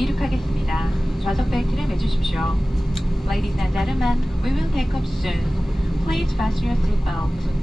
이륙하겠습니다. 좌석 벨트를 매주십시오. Ladies and gentlemen, we will take off soon. Please fasten your seatbelt.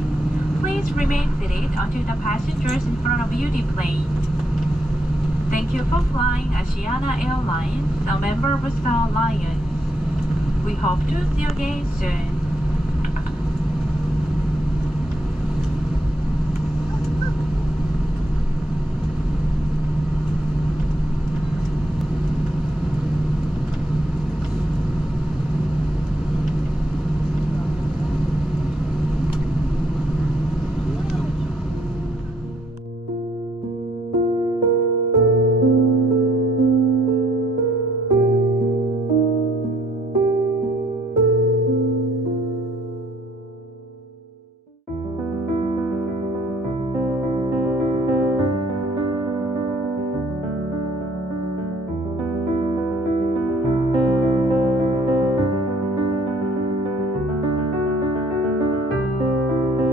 flight. Please remain seated until the passengers in front of you deplane. Thank you for flying Asiana Airlines, a member of Star Alliance. We hope to see you again soon.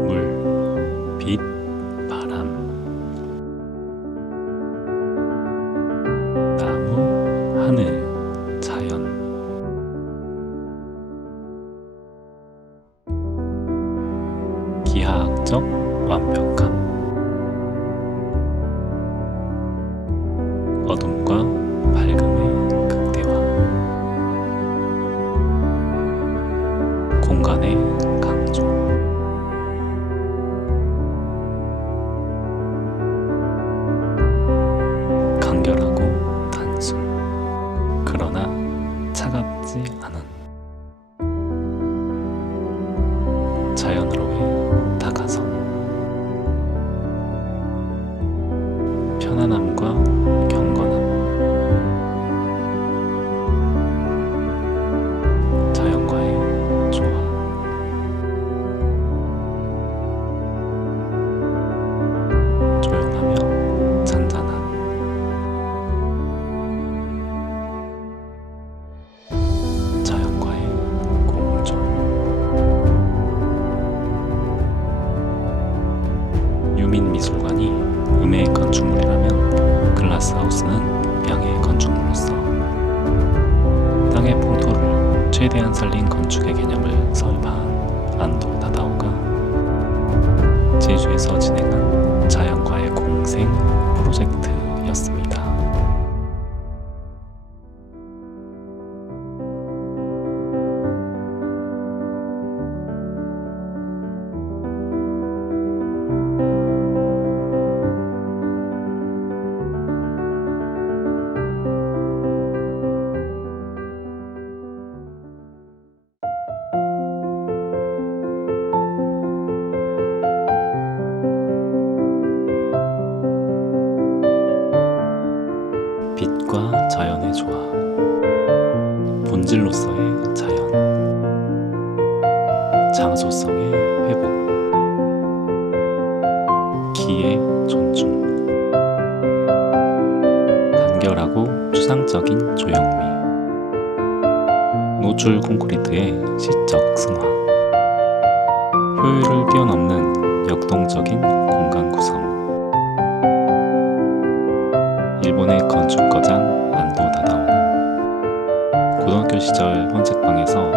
물, 빛, 바람, 나무, 하늘, 자연. 기하학적 완벽함. 어둠과 밝음의 극대화. 공간의 강조. 간결하고 단순, 그러나 차갑지 않은 자연으로의 다가선. 편안함과 경건함. 자연과의 조화. 조용하며 잔잔한 자연과의 공존. 유민미술관이 음의 건축물이라면 글라스하우스는 양의 건축물로서 땅의 풍토를 최대한 살린 건축의 개념을 서입한 안도 나다오가 제주에서 진행한 자연과의 공생 프로젝트였습니다. 빛과 자연의 조화, 본질로서의 자연, 장소성의 회복, 기의 존중, 간결하고 추상적인 조형미, 노출 콘크리트의 시적 승화, 효율을 뛰어넘는 역동적인 공간 구성. 일본의 건축거장 안도 나다오는 고등학교 시절 헌책방에서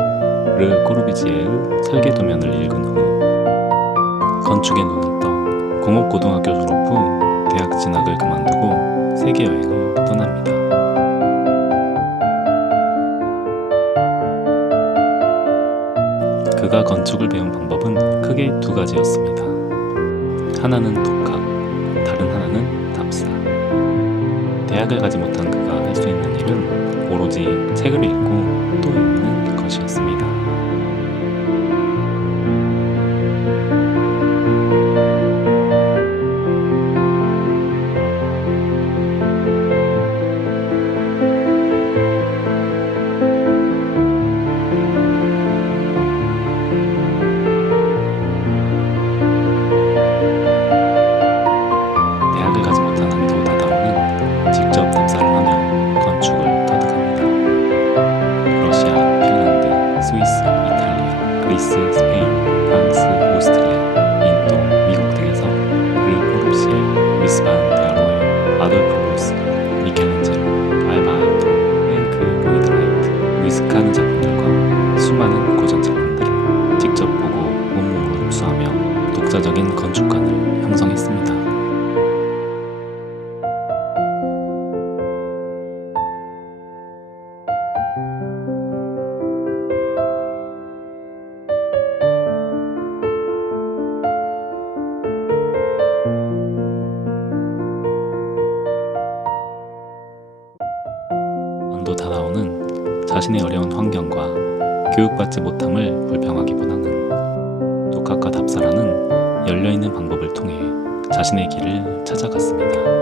르 꼬르비지에의 설계도면을 읽은 후 건축에 눈을 떠 공업고등학교 졸업 후 대학 진학을 그만두고 세계여행을 떠납니다. 그가 건축을 배운 방법은 크게 두 가지였습니다. 하나는 독학, 다른 하나는 답사. 대학을 가지 못한 그가 할 수 있는 일은 오로지 책을 읽고 또 읽는 것이었습니다. 대학을 가지 못한 안도 나다오는 직접 답사를 하며 건축을 터득합니다. 러시아, 핀란드, 스위스 독자적인 건축관을 형성했습니다. 안도 다다오는 자신의 어려운 환경과 교육받지 못함을 불평하기보다는 독학과 답사라는 열려있는 방법을 통해 자신의 길을 찾아갔습니다.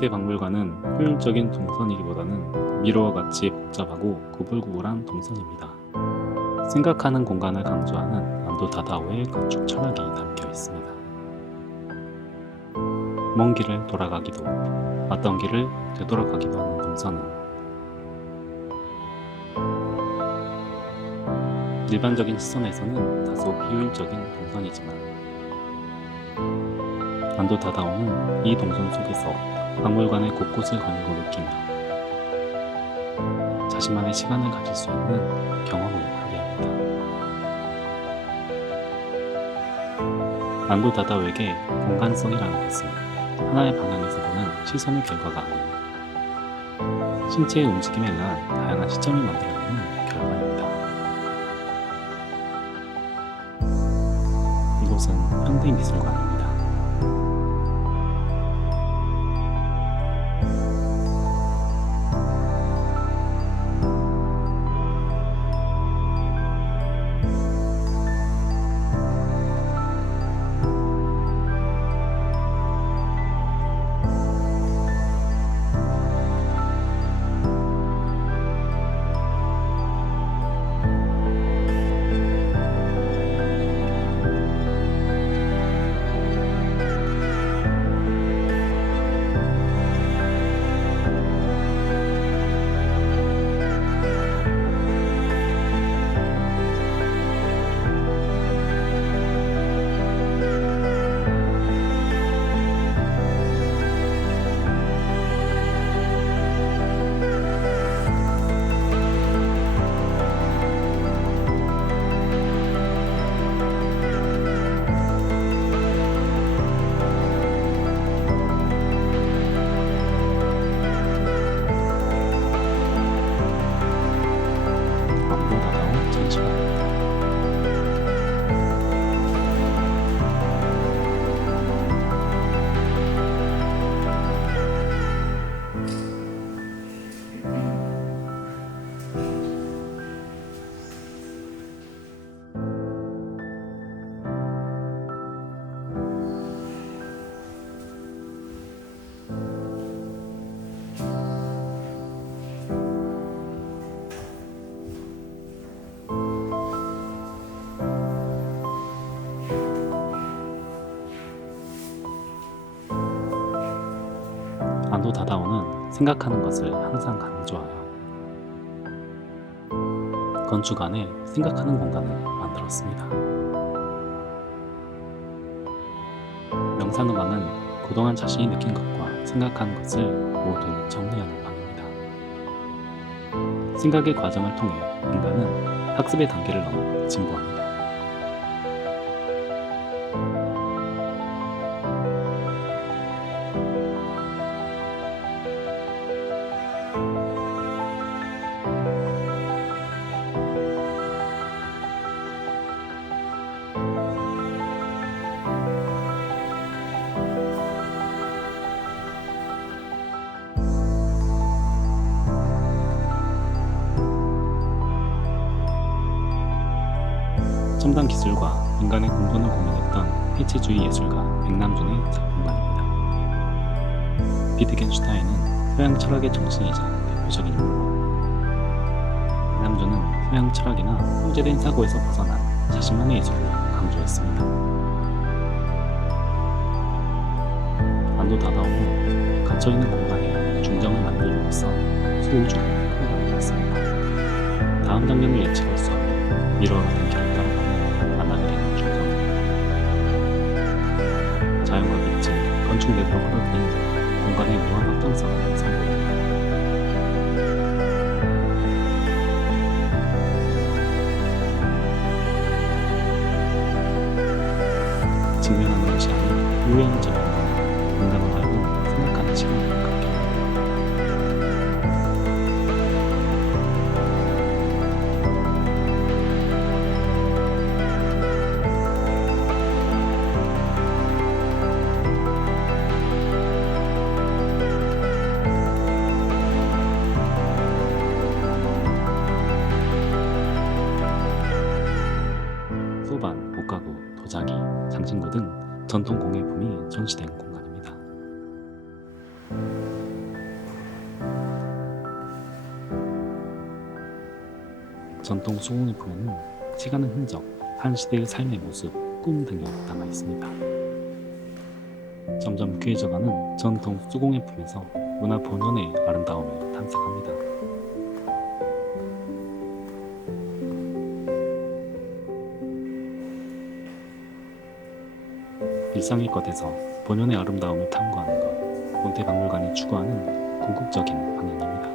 국제박물관은 효율적인 동선이기보다는 미로와 같이 복잡하고 구불구불한 동선입니다. 생각하는 공간을 강조하는 안도 다다오의 건축 철학이 담겨 있습니다. 먼 길을 돌아가기도, 왔던 길을 되돌아가기도 하는 동선은 일반적인 시선에서는 다소 비효율적인 동선이지만 안도 다다오는 이 동선 속에서 박물관의 곳곳을 거닐고 느끼며 자신만의 시간을 가질 수 있는 경험을 하게 합니다. 안도 다다오에게 공간성이라는 것은 하나의 방향에서 보는 시선의 결과가 아닌 신체의 움직임에 의한 다양한 시점을 만들어내는 결과입니다. 이곳은 현대미술관입니다. 안도 다다오는 생각하는 것을 항상 강조하여 건축 안에 생각하는 공간을 만들었습니다. 명상의방은 그동안 자신이 느낀 것과 생각하는 것을 모두 정리하는 방입니다. 생각의 과정을 통해 인간은 학습의 단계를 넘어 진보합니다. 첨단 기술과 인간의 공존을 고민했던 해체주의 예술가 백남준의 작품관입니다. 비트겐슈타인은 서양 철학의 정신이자 대표적인 인물로, 백남준은 서양 철학이나 통제된 사고에서 벗어난 자신만의 예술을 강조했습니다. 안도 다다오는 갇혀있는 공간에 중정을 만들므로써 소우주를 표현하였습니다. 다음 장면을 예측할 수 없는 미러와 같은 길을 따라가며 만나게 되는 중정. 자연과 빛이 건축 네트워크를 그린 공간의 무한 확장성을 선보입니다. 직면하는 것이 아닌 우연히 접하는 인간을 하여금 생각하는 시간을 갖게 합니다. 소반, 목가구, 도자기, 장신구 등 전통 공예품이 전시된 공간입니다. 전통 수공예품에는 시간의 흔적, 한 시대의 삶의 모습, 꿈 등이 담아 있습니다. 점점 귀해져가는 전통 수공예품에서 문화 본연의 아름다움을 탐색합니다. 일상의 것에서 본연의 아름다움을 탐구하는 것, 몬테박물관이 추구하는 궁극적인 방향입니다.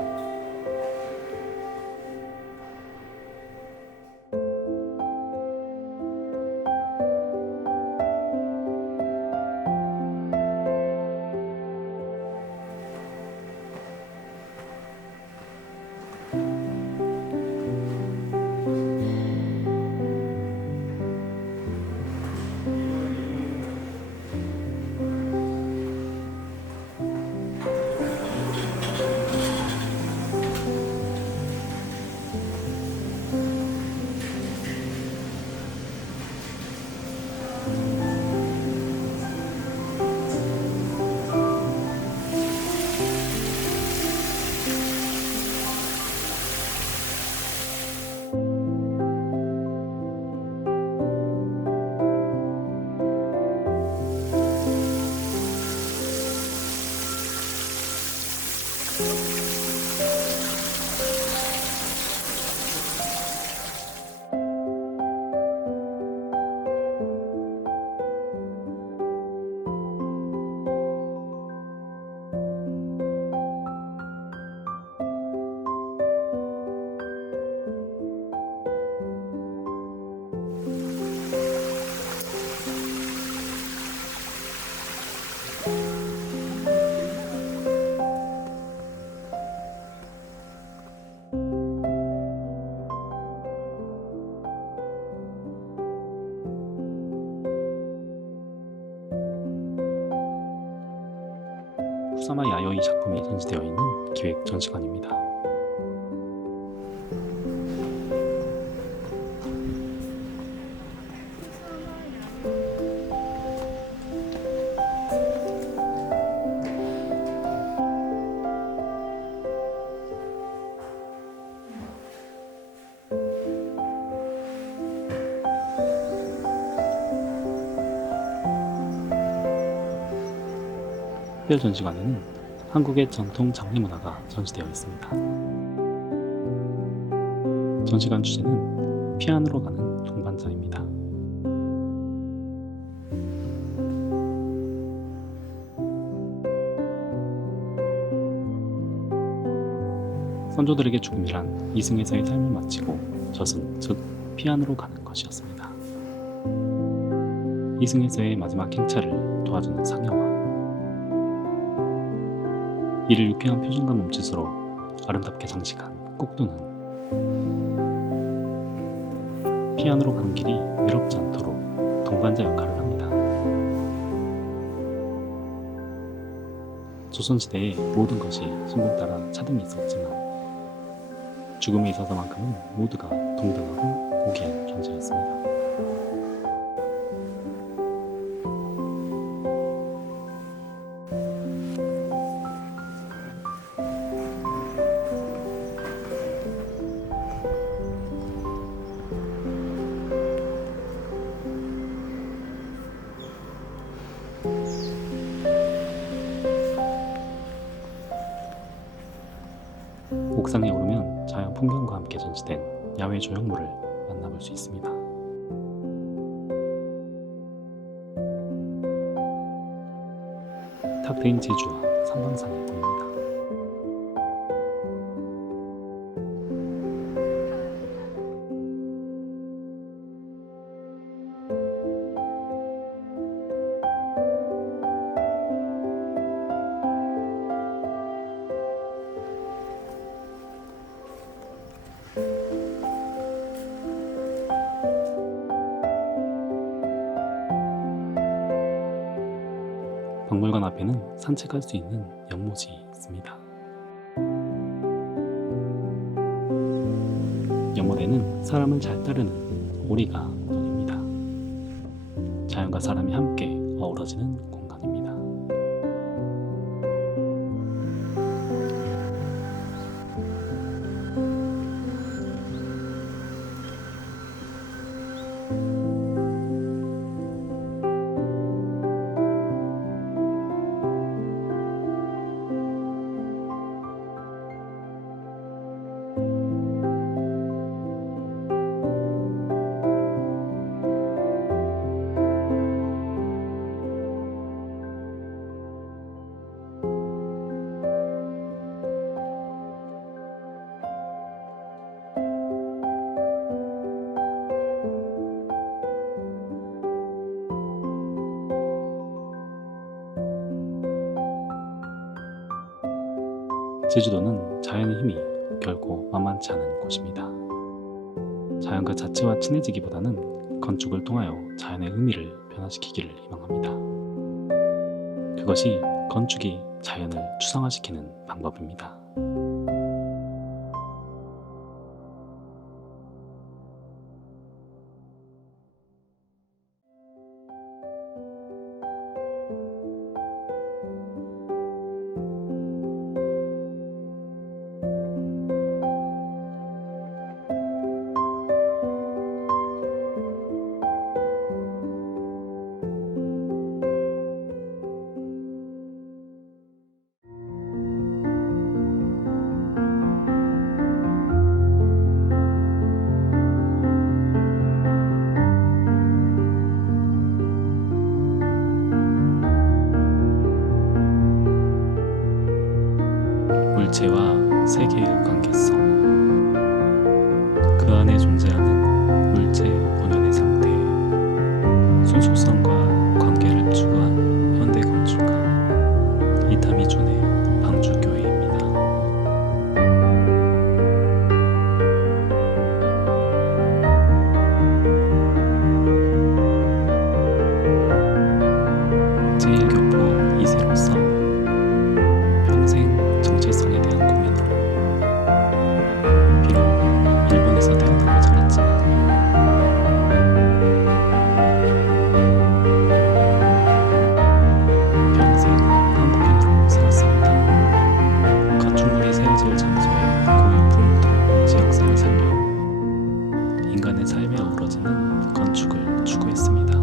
쿠사마 야요이 작품이 전시되어 있는 기획 전시관입니다. 특별 전시관에는 한국의 전통 장례 문화가 전시되어 있습니다. 전시관 주제는 피안으로 가는 동반자입니다. 선조들에게 죽음이란 이승에서의 삶을 마치고 저승, 즉 피안으로 가는 것이었습니다. 이승에서의 마지막 행차를 도와주는 상여와 이를 유쾌한 표정과 몸짓으로 아름답게 장식한 꼭두는 피안으로 가는 길이 외롭지 않도록 동반자 역할을 합니다. 조선시대의 모든 것이 신분 따라 차등이 있었지만 죽음에 있어서만큼은 모두가 동등하고 고귀한 존재였습니다. 옥상에 오르면 자연 풍경과 함께 전시된 야외 조형물을 만나볼 수 있습니다. 탁 트인 제주와 산방산이 보입니다. 박물관 앞에는 산책할 수 있는 연못이 있습니다. 연못에는 사람을 잘 따르는 오리가 논입니다. 자연과 사람이 함께 어우러지는 공간입니다. 제주도는 자연의 힘이 결코 만만치 않은 곳입니다. 자연 그 자체와 친해지기보다는 건축을 통하여 자연의 의미를 변화시키기를 희망합니다. 그것이 건축이 자연을 추상화시키는 방법입니다. 물체와 세계의 관계성, 그 안에 존재하는 물체 본연의 상태, 순수성과 관계를 추구한 현대 건축가 이타미 존의 방주교회입니다. 제1교포 2세로서 평생 정체성에 대한 고민으로 비록 일본에서 태어나고 자랐지만 평생 한국인으로 살았습니다. 건축물이 세워질 장소에 고유 풍토, 지역사를 살려 인간의 삶에 어우러지는 건축을 추구했습니다.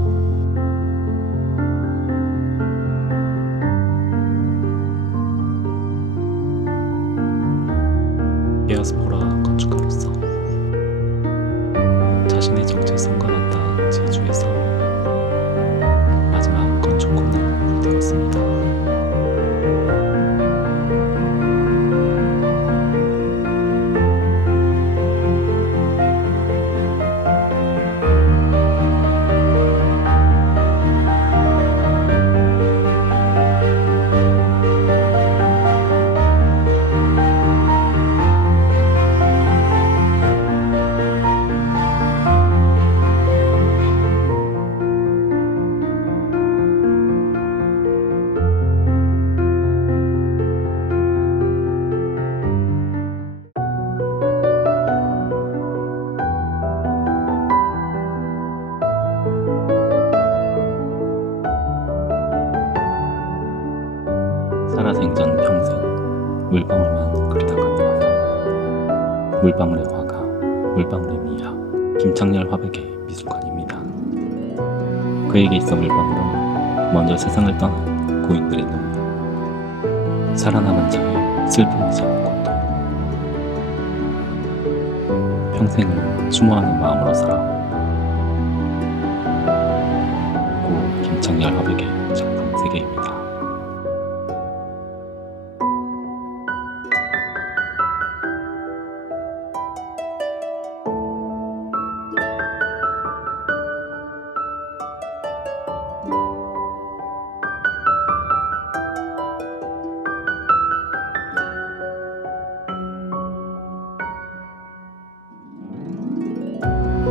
자신의 정체성과 맞닿아 제주에서 마지막 건축 공단을 불태웠습니다. 살아생전 평생 물방울만 그리다 간 화가, 물방울의 화가, 물방울의 미학, 김창렬 화백의 미술관입니다. 그에게 있어 물방울은 먼저 세상을 떠난 고인들의 눈물, 살아남은 자의 슬픔이자 고통, 평생을 추모하는 마음으로 살아 고 김창렬 화백의 작품 세계입니다.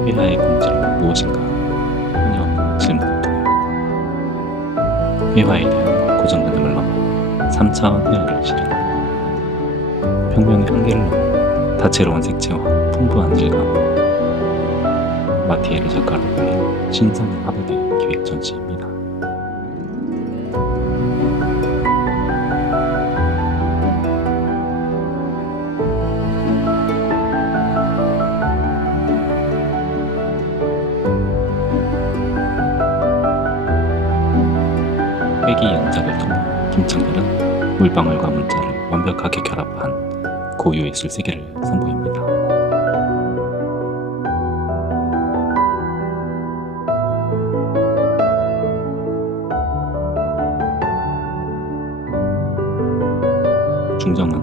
회화의 본질은 무엇인가? 흔히 질문을 통해 회화에 대한 고정관념을 넘어 3차원 회화를 실현하고 평면의 한계를 넘어 다채로운 색채와 풍부한 질감, 마티에르 작가를 불린 신성한 화백의 기획 전시입니다. 회기 연작을 통해 김창렬은 물방울과 문자를 완벽하게 결합한 고유예술 세계를 선보입니다. 중정은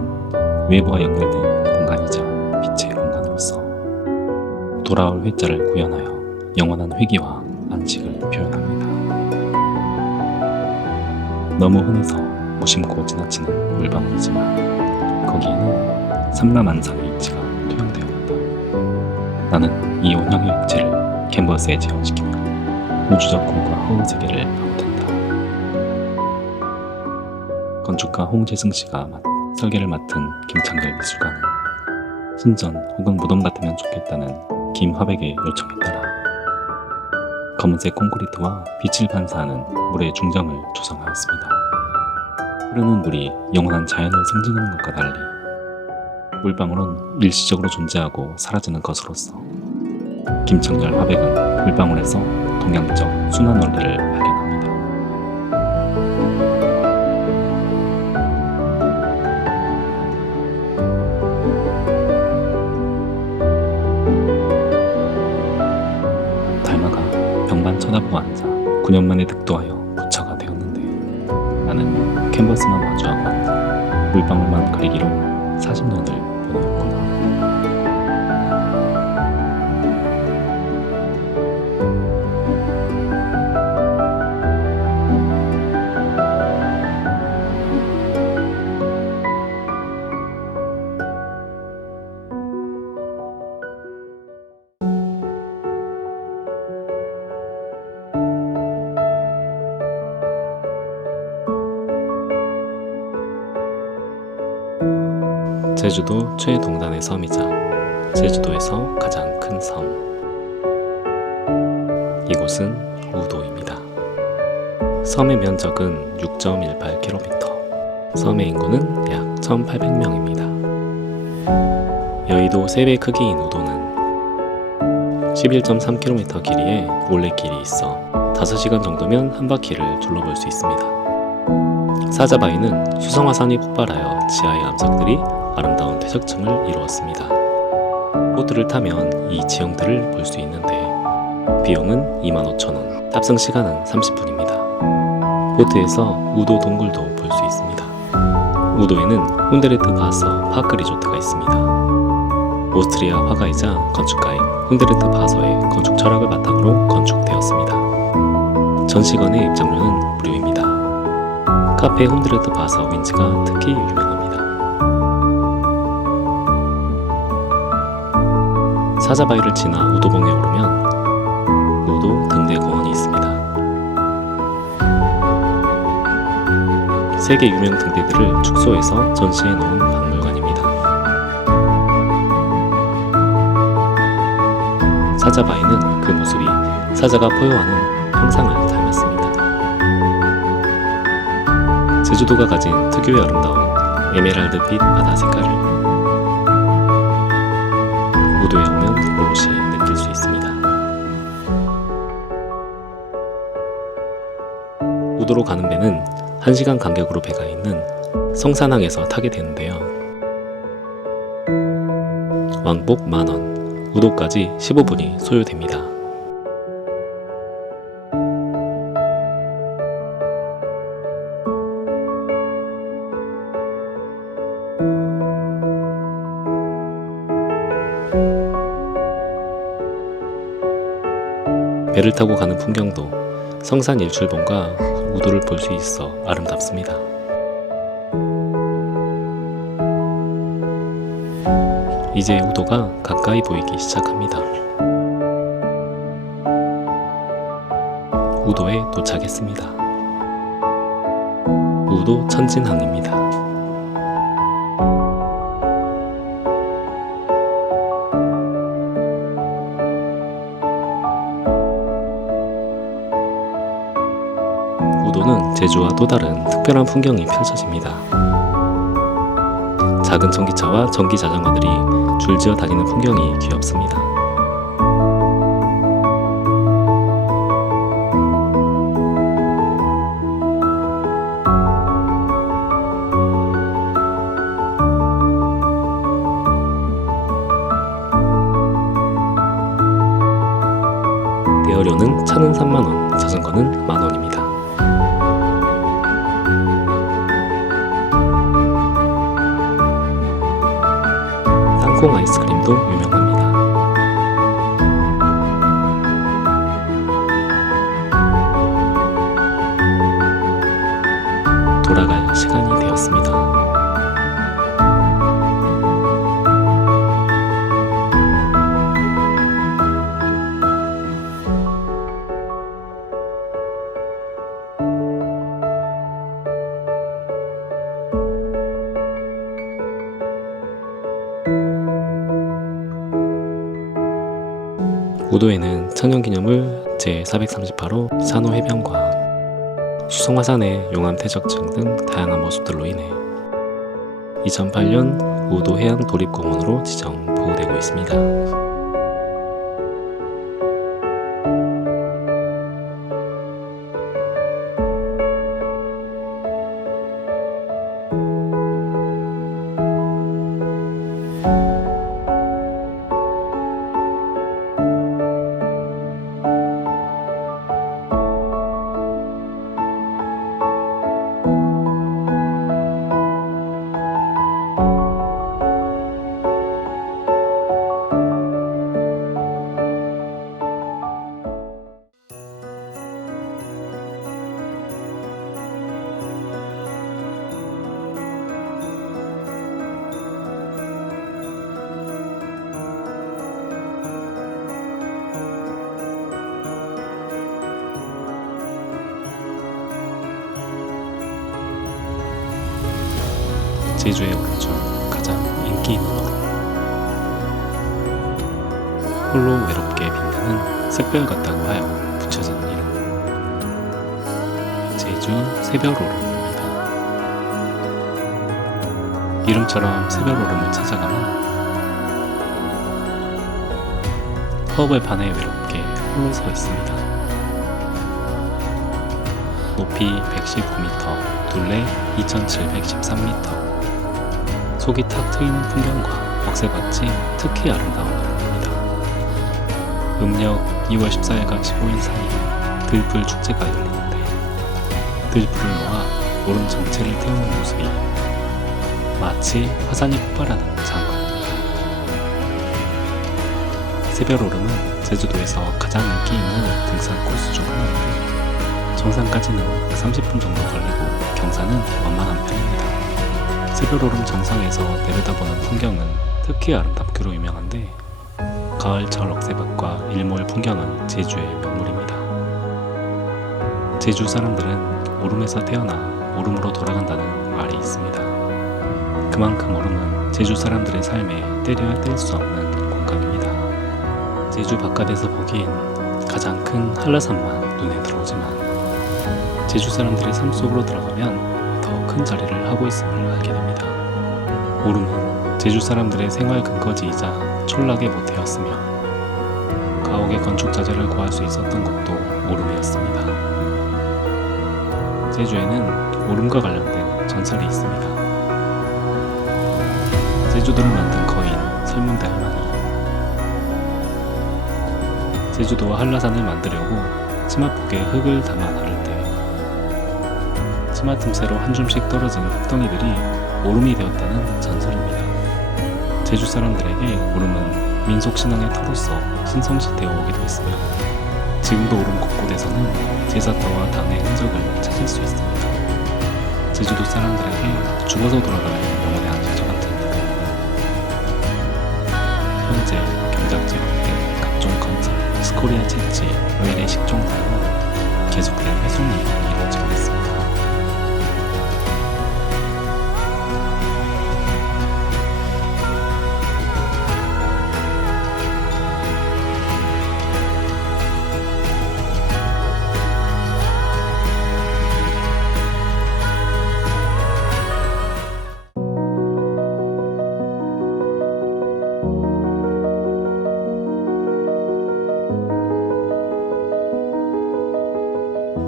외부와 연결된 공간이자 빛의 공간으로서 돌아올 회자를 구현하여 영원한 회귀와 안식을 표현합니다. 너무 흔해서 무심코 지나치는 물방울이지만 거기에는 삼라만상의 이치가 투영되어 있다. 나는 이 원형의 액체를 캔버스에 재현시키며 우주적 공과 허운 세계를 파고든다. 건축가 홍재승 씨가 설계를 맡은 김창렬 미술관은 신전 혹은 무덤 같으면 좋겠다는 김화백의 요청에 따라 검은색 콘크리트와 빛을 반사하는 물의 중정을 조성하였습니다. 흐르는 물이 영원한 자연을 상징하는 것과 달리 물방울은 일시적으로 존재하고 사라지는 것으로서 김창렬 화백은 물방울에서 동양적 순환 원리를 발견합니다. 달마가 벽만 쳐다보고 앉아 9년 만에 득도하여 부처가 되었는데 나는 캔버스만 마주하고 앉아 물방울만 그리기로 40년을 보내었구나. 제주도 최동단의 섬이자 제주도에서 가장 큰 섬. 이곳은 우도입니다. 섬의 면적은 6.18km, 섬의 인구는 약 1,800명입니다. 여의도 3배 크기인 우도는 11.3km 길이의 올레길이 있어 5시간 정도면 한 바퀴를 둘러볼 수 있습니다. 사자바위는 수성화산이 폭발하여 지하의 암석들이 아름다운 퇴적층을 이루었습니다. 보트를 타면 이 지형들을 볼 수 있는데 비용은 25,000원, 탑승 시간은 30분입니다. 보트에서 우도 동굴도 볼 수 있습니다. 우도에는 훈데르트 바서 파크 리조트가 있습니다. 오스트리아 화가이자 건축가인 훈데르트 바서의 건축 철학을 바탕으로 건축되었습니다. 전시관의 입장료는 무료입니다. 카페 훈데르트 바서 윈즈가 특히 유명합니다. 사자바위를 지나 우도봉에 오르면 우도 등대공원이 있습니다. 세계 유명 등대들을 축소해서 전시해 놓은 박물관입니다. 사자바위는 그 모습이 사자가 포효하는 형상을 닮았습니다. 제주도가 가진 특유의 아름다운 에메랄드빛 바다 색깔을 우도에 오면 오롯이 느낄 수 있습니다. 우도로 가는 배는 1시간 간격으로 배가 있는 성산항에서 타게 되는데요. 왕복 10,000원, 우도까지 15분이 소요됩니다. 배를 타고 가는 풍경도 성산 일출봉과 우도를 볼 수 있어 아름답습니다. 이제 우도가 가까이 보이기 시작합니다. 우도에 도착했습니다. 우도 천진항입니다. 우도는 제주와 또 다른 특별한 풍경이 펼쳐집니다. 작은 전기차와 전기 자전거들이 줄지어 다니는 풍경이 귀엽습니다. 대여료는 차는 30,000원, 자전거는 만원입니다. 땅콩 아이스크림도 유명합니다. 돌아갈 시간이 되었습니다. 우도에는 천연기념물 제438호 산호해변과 수성화산의 용암 퇴적층 등 다양한 모습들로 인해 2008년 우도해양 도립공원으로 지정 보호되고 있습니다. 제주의 오른쪽 가장 인기 있는 도로, 홀로 외롭게 빛나는 샛별 같다고 하여 붙여진 이름, 제주 새별오름입니다. 이름처럼 새별오름을 찾아가면 허벌판에 외롭게 홀로 서 있습니다. 높이 119m, 둘레 2713m, 속이 탁 트이는 풍경과 억새밭이 특히 아름다운 오름입니다. 음력 2월 14일과 15일 사이에 들불 축제가 열리는데 들불을 놓아 오름 전체를 태우는 모습이 마치 화산이 폭발하는 장관입니다. 새별오름은 제주도에서 가장 인기 있는 등산 코스 중 하나인데 정상까지는 30분 정도 걸리고 경사는 완만한 편입니다. 새별오름 정상에서 내려다보는 풍경은 특히 아름답기로 유명한데 가을철 억새밭과 일몰 풍경은 제주의 명물입니다. 제주 사람들은 오름에서 태어나 오름으로 돌아간다는 말이 있습니다. 그만큼 오름은 제주 사람들의 삶에 때려야 뗄 수 없는 공간입니다. 제주 바깥에서 보기엔 가장 큰 한라산만 눈에 들어오지만 제주 사람들의 삶 속으로 들어가면 더 큰 자리를 하고 있음을 알게 됩니다. 오름은 제주 사람들의 생활 근거지이자 촌락의 모태였으며 가옥의 건축 자재를 구할 수 있었던 것도 오름이었습니다. 제주에는 오름과 관련된 전설이 있습니다. 제주도를 만든 거인 설문대 할머니. 제주도와 한라산을 만들려고 치마폭에 흙을 담아 나를 때 치마 틈새로 한 줌씩 떨어진 흙덩이들이 오름이 되었다는 전설입니다. 제주 사람들에게 오름은 민속신앙의 터로서 신성시되어 오기도 했으며 지금도 오름 곳곳에서는 제사터와 당의 흔적을 찾을 수 있습니다. 제주도 사람들에게 죽어서 돌아갈 영혼의 안식처 같은 흙은 현재 경작지역의 각종 건설, 스코리아 채취, 외래 식종 등으로 계속된 훼손이 이루어지고 있습니다.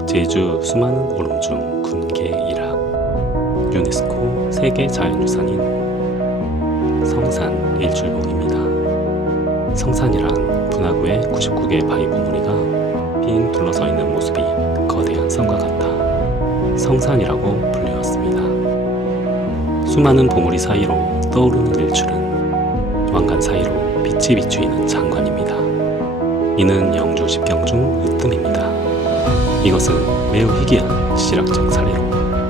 제주 수많은 오름 중 군계 1학 유네스코 세계 자연유산인 성산 일출봉입니다. 성산이란 분화구의 99개 바위 봉우리가 빙 둘러서 있는 모습이 거대한 성과 같다 성산이라고 불리웠습니다. 수많은 봉우리 사이로 떠오르는 일출은 왕관 사이로 빛이 비추이는 장관입니다. 이는 영주 10경 중 으뜸입니다. 이것은 매우 희귀한 지질학적 사례로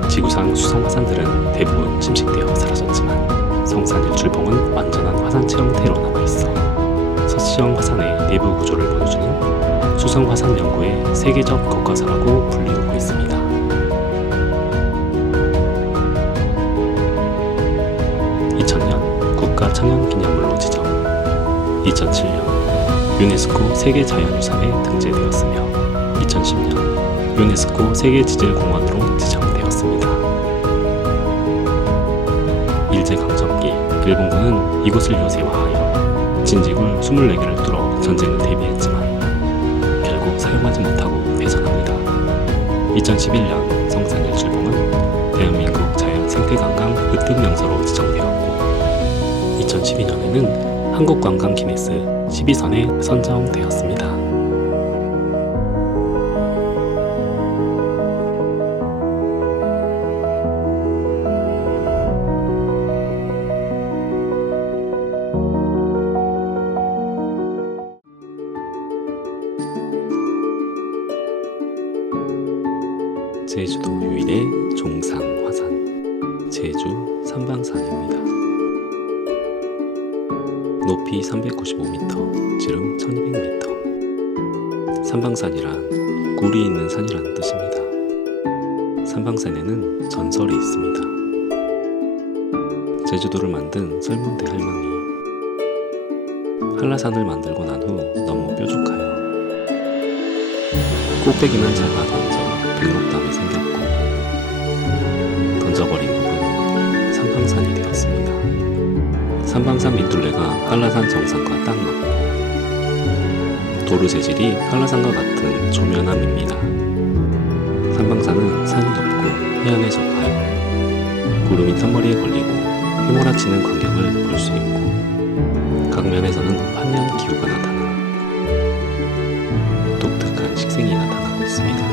지구상 수성화산들은 대부분 침식되어 사라졌지만 성산 일출봉은 완전한 화산체 형태로 남아있어 서시형 화산의 내부 구조를 보여주는 수성화산 연구의 세계적 교과서라고 불리우고 있습니다. 2000년 국가천연기념물로 지정, 2007년 유네스코 세계자연유산에 등재되었으며 2010년 유네스코 세계지질공원으로 지정되었습니다. 일제강점기 일본군은 이곳을 요새화하여 진지굴 24개를 뚫어 전쟁을 대비했지만 결국 사용하지 못하고 폐선합니다. 2011년 성산일출봉은 대한민국 자연생태관광 으뜸 명소로 지정되었고 2012년에는 한국관광 기네스 12선에 선정되었습니다. 제주도 유일의 종상 화산, 제주 삼방산입니다. 높이 395m, 지름 1200m. 삼방산이란 굴이 있는 산이라는 뜻입니다. 삼방산에는 전설이 있습니다. 제주도를 만든 설문대 할망이 한라산을 만들고 난 후 너무 뾰족하여 꼭대기만 잡아 던져 백록담이 생겼고 던져버린 부분은 삼방산이 되었습니다. 삼방산 밑둘레가 한라산 정상과 딱 맞고 도루 재질이 한라산과 같은 조면암입니다. 삼방산은 산이 높고 해안에 접하여 구름이 턱머리에 걸리고 휘몰아치는 광경을 볼 수 있고 정면에서는 화려한 기후가 나타나 독특한 식생이 나타나고 있습니다.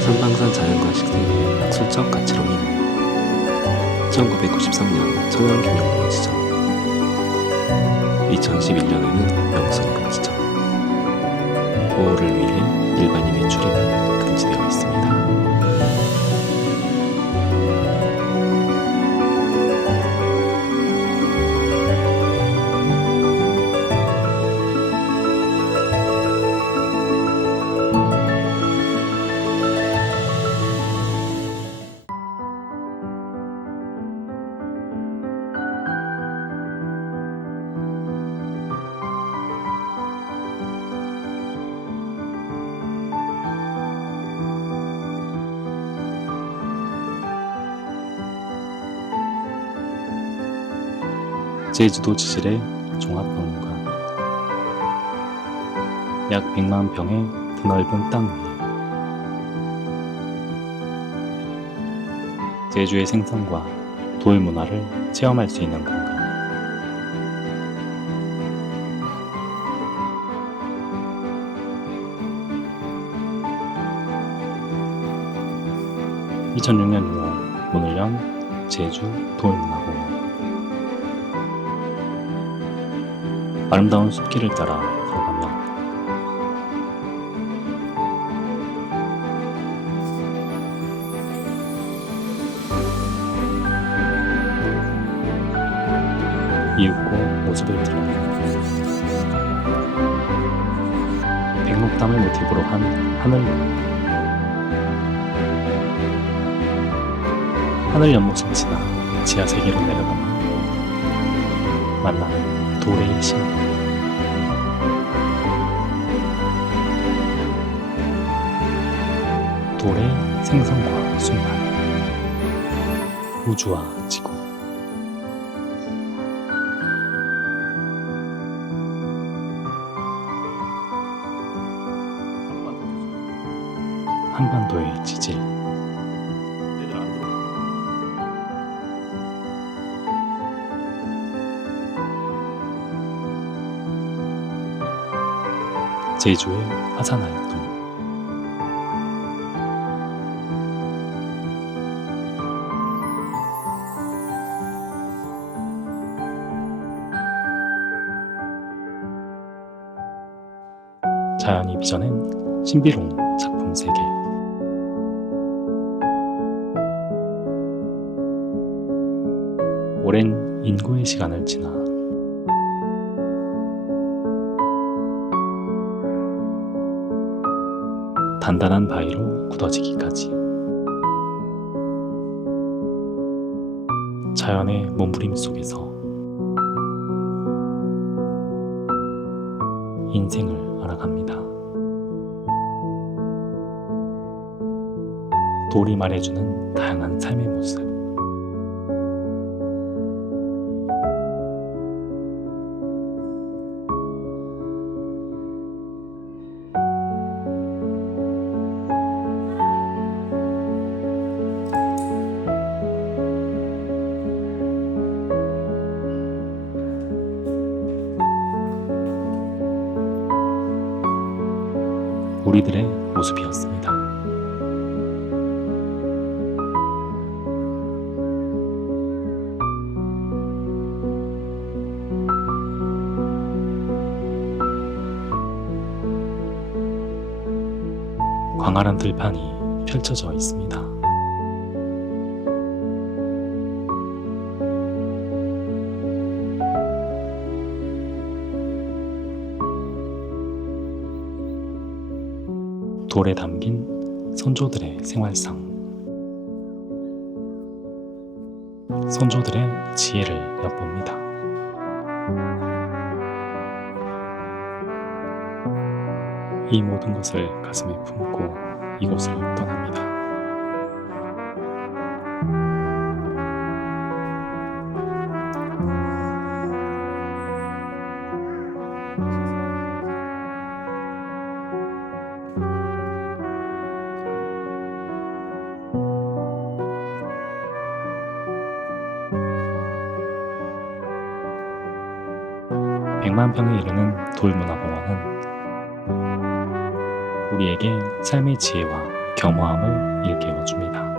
삼방산 자연과 식생의 학술적 가치로 인해 1993년 천연기념물로 지정, 2011년에는 명승으로 지정, 보호를 위해 일반인의 출입은 금지되어 있습니다. 제주도 지질의 종합박물관. 약 100만 평의 드넓은 땅 위에 제주의 생선과 돌 문화를 체험할 수 있는 공간. (2006년 6월) 문을 연 제주 돌문화공원. 아름다운 숲길을 따라 들어가면 이윽고 모습을 드러내는 백록담을 모티브로 한 하늘 연못을 지나 지하 세계로 내려가면 만나는 돌의 신. 돌의 생성과 순환, 우주와 지구. 한반도의 지질. 제주의 화산활동. 자연이 빚어낸 신비로운 작품 세계. 오랜 인고의 시간을 지나 단단한 바위로 굳어지기까지 자연의 몸부림 속에서 인생을 알아갑니다. 돌이 말해주는 다양한 삶의 모습. 우리들의 모습이었습니다. 광활한 들판이 펼쳐져 있습니다. 돌에 담긴 선조들의 생활상, 선조들의 지혜를 엿봅니다. 이 모든 것을 가슴에 품고 이곳을 떠납니다. 2만 평에 이르는 돌문화공원은 우리에게 삶의 지혜와 겸허함을 일깨워줍니다.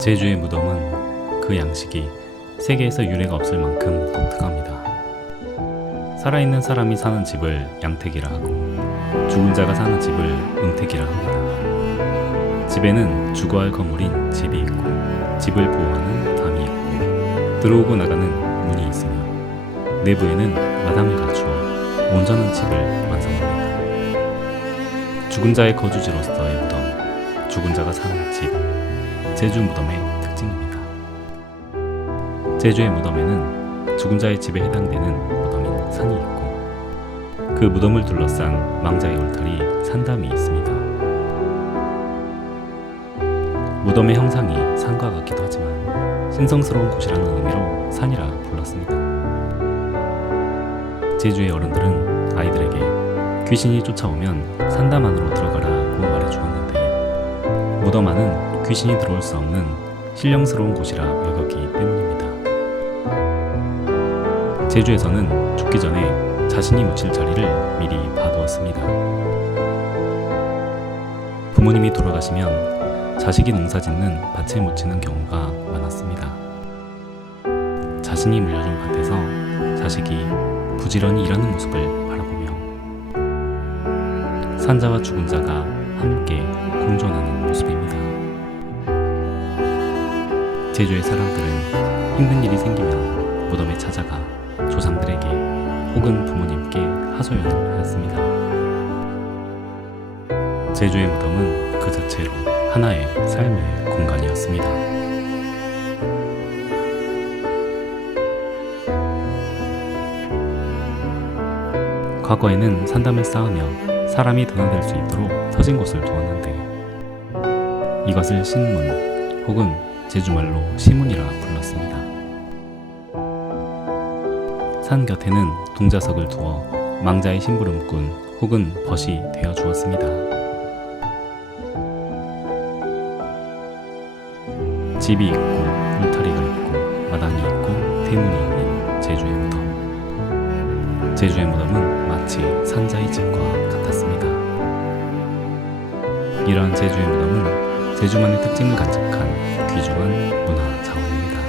제주의 무덤은 그 양식이 세계에서 유례가 없을 만큼 독특합니다. 살아있는 사람이 사는 집을 양택이라 하고 죽은 자가 사는 집을 은택이라 합니다. 집에는 주거할 건물인 집이 있고 집을 보호하는 담이 있고 들어오고 나가는 문이 있으며 내부에는 마당을 갖추어 온전한 집을 완성합니다. 죽은 자의 거주지로서의 무덤, 죽은 자가 사는 집, 제주 무덤의 특징입니다. 제주의 무덤에는 죽은 자의 집에 해당되는 무덤인 산이 있고 그 무덤을 둘러싼 망자의 울타리 산담이 있습니다. 무덤의 형상이 산과 같기도 하지만 신성스러운 곳이라는 의미로 산이라 불렀습니다. 제주의 어른들은 아이들에게 귀신이 쫓아오면 산담 안으로 들어가라고 말해주었는데 무덤 안은 귀신이 들어올 수 없는 신령스러운 곳이라 여겼기 때문입니다. 제주에서는 죽기 전에 자신이 묻힐 자리를 미리 봐두었습니다. 부모님이 돌아가시면 자식이 농사짓는 밭에 묻히는 경우가 많았습니다. 자신이 물려준 밭에서 자식이 부지런히 일하는 모습을 바라보며 산자와 죽은 자가 함께 공존하는 모습입니다. 제주의 사람들은 힘든 일이 생기면 무덤에 찾아가 조상들에게 혹은 부모님께 하소연을 하였습니다. 제주의 무덤은 그 자체로 하나의 삶의 공간이었습니다. 과거에는 산담을 쌓으며 사람이 드나들 수 있도록 터진 곳을 두었는데 이것을 신문 혹은 제주말로 시문이라 불렀습니다. 산 곁에는 동자석을 두어 망자의 심부름꾼 혹은 벗이 되어 주었습니다. 집이 있고 울타리가 있고 마당이 있고 대문이 있는 제주의 무덤. 제주의 무덤은 마치 산자의 집과 같았습니다. 이러한 제주의 무덤은 제주만의 특징을 간직한 귀중한 문화 자원입니다.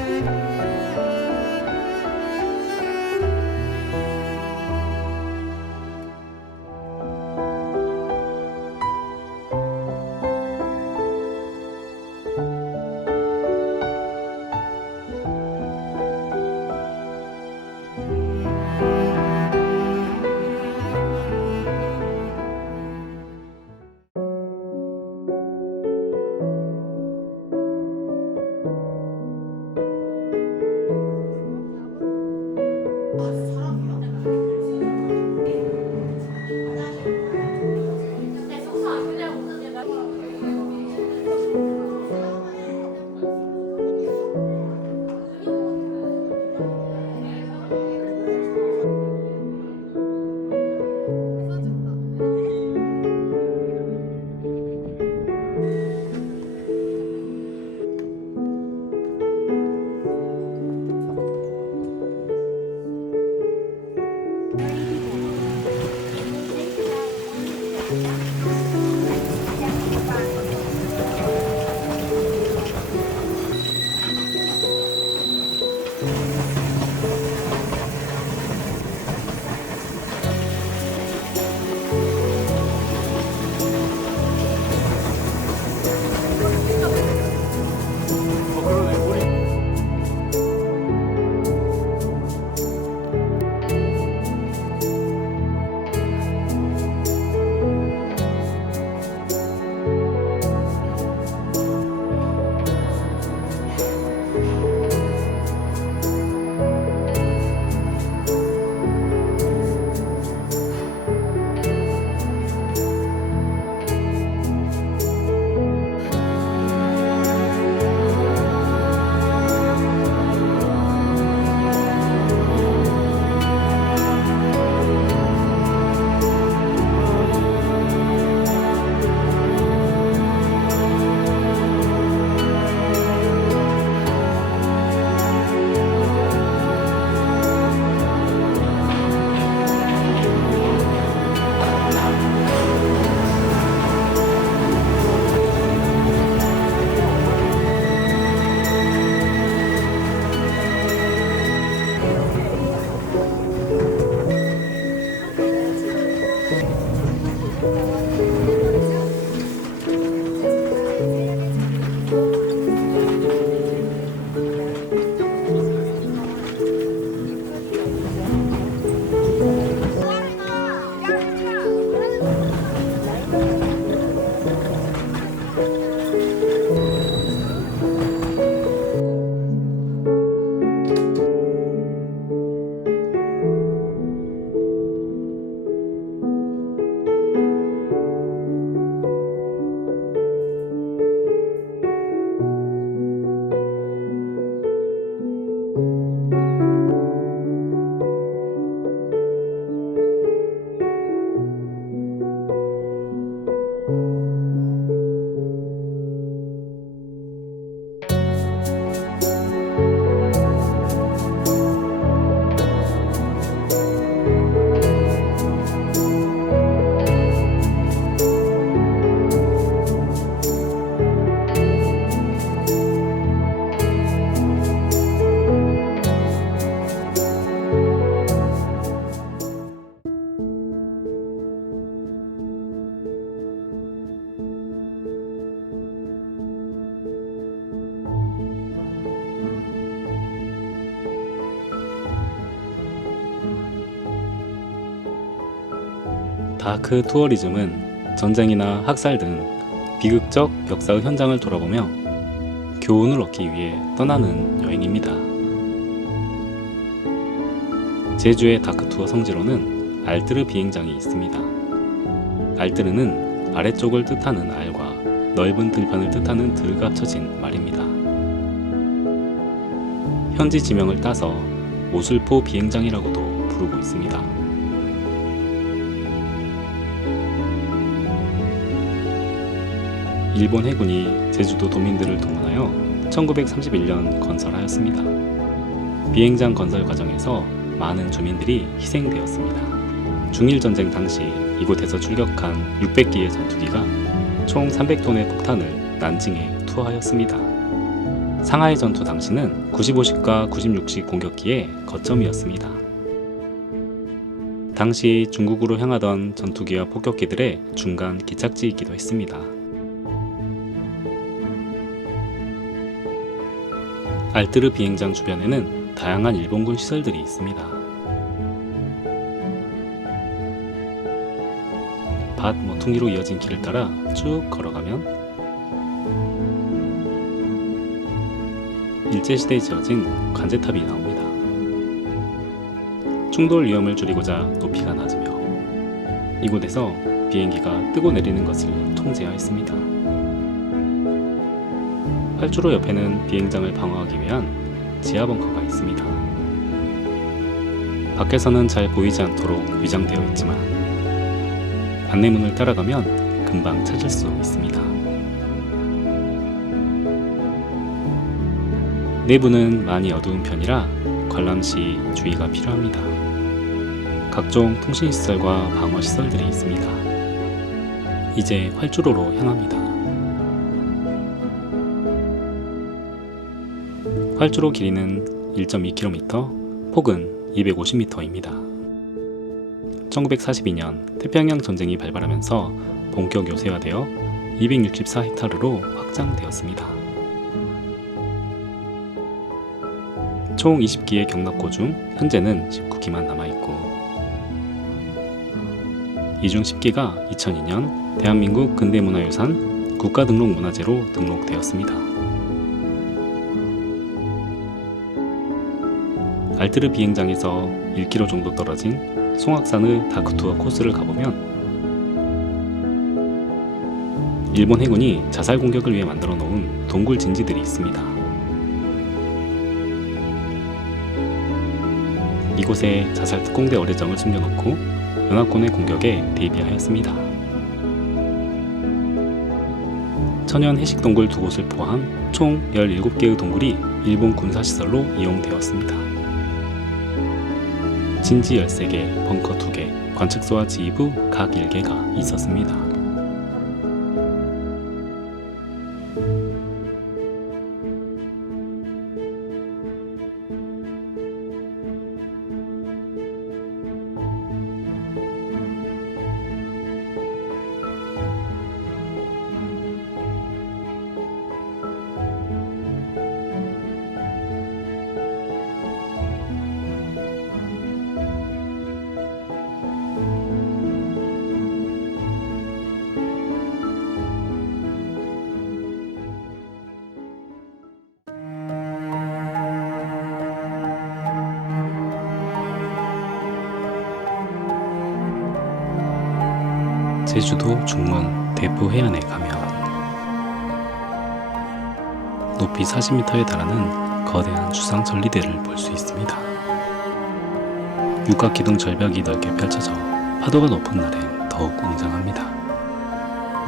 다크 투어리즘은 전쟁이나 학살 등 비극적 역사의 현장을 돌아보며 교훈을 얻기 위해 떠나는 여행입니다. 제주의 다크 투어 성지로는 알뜨르 비행장이 있습니다. 알뜨르는 아래쪽을 뜻하는 알과 넓은 들판을 뜻하는 들가 합쳐진 말입니다. 현지 지명을 따서 오술포 비행장이라고도 부르고 있습니다. 일본 해군이 제주도 도민들을 동원하여 1931년 건설하였습니다. 비행장 건설 과정에서 많은 주민들이 희생되었습니다. 중일전쟁 당시 이곳에서 출격한 600기의 전투기가 총 300톤의 폭탄을 난징에 투하하였습니다. 상하이 전투 당시는 95식과 96식 공격기의 거점이었습니다. 당시 중국으로 향하던 전투기와 폭격기들의 중간 기착지이기도 했습니다. 알뜨르 비행장 주변에는 다양한 일본군 시설들이 있습니다. 밭 모퉁이로 이어진 길을 따라 쭉 걸어가면 일제시대에 지어진 관제탑이 나옵니다. 충돌 위험을 줄이고자 높이가 낮으며 이곳에서 비행기가 뜨고 내리는 것을 통제하였습니다. 활주로 옆에는 비행장을 방어하기 위한 지하 벙커가 있습니다. 밖에서는 잘 보이지 않도록 위장되어 있지만 안내문을 따라가면 금방 찾을 수 있습니다. 내부는 많이 어두운 편이라 관람 시 주의가 필요합니다. 각종 통신시설과 방어시설들이 있습니다. 이제 활주로로 향합니다. 활주로 길이는 1.2km, 폭은 250m입니다. 1942년 태평양 전쟁이 발발하면서 본격 요새화되어 264헥타르로 확장되었습니다. 총 20기의 경납고 중 현재는 19기만 남아있고 이 중 10기가 2002년 대한민국 근대문화유산 국가등록문화재로 등록되었습니다. 알트르 비행장에서 1km 정도 떨어진 송악산의 다크투어 코스를 가보면 일본 해군이 자살 공격을 위해 만들어 놓은 동굴 진지들이 있습니다. 이곳에 자살 특공대 어뢰정을 숨겨놓고 연합군의 공격에 대비하였습니다. 천연 해식 동굴 2곳을 포함 총 17개의 동굴이 일본 군사시설로 이용되었습니다. 진지 13개, 벙커 2개, 관측소와 지휘부 각 1개가 있었습니다. 제주도 중문 대포 해안에 가면 높이 40m에 달하는 거대한 주상 전리대를 볼 수 있습니다. 육각기둥 절벽이 넓게 펼쳐져 파도가 높은 날엔 더욱 웅장합니다.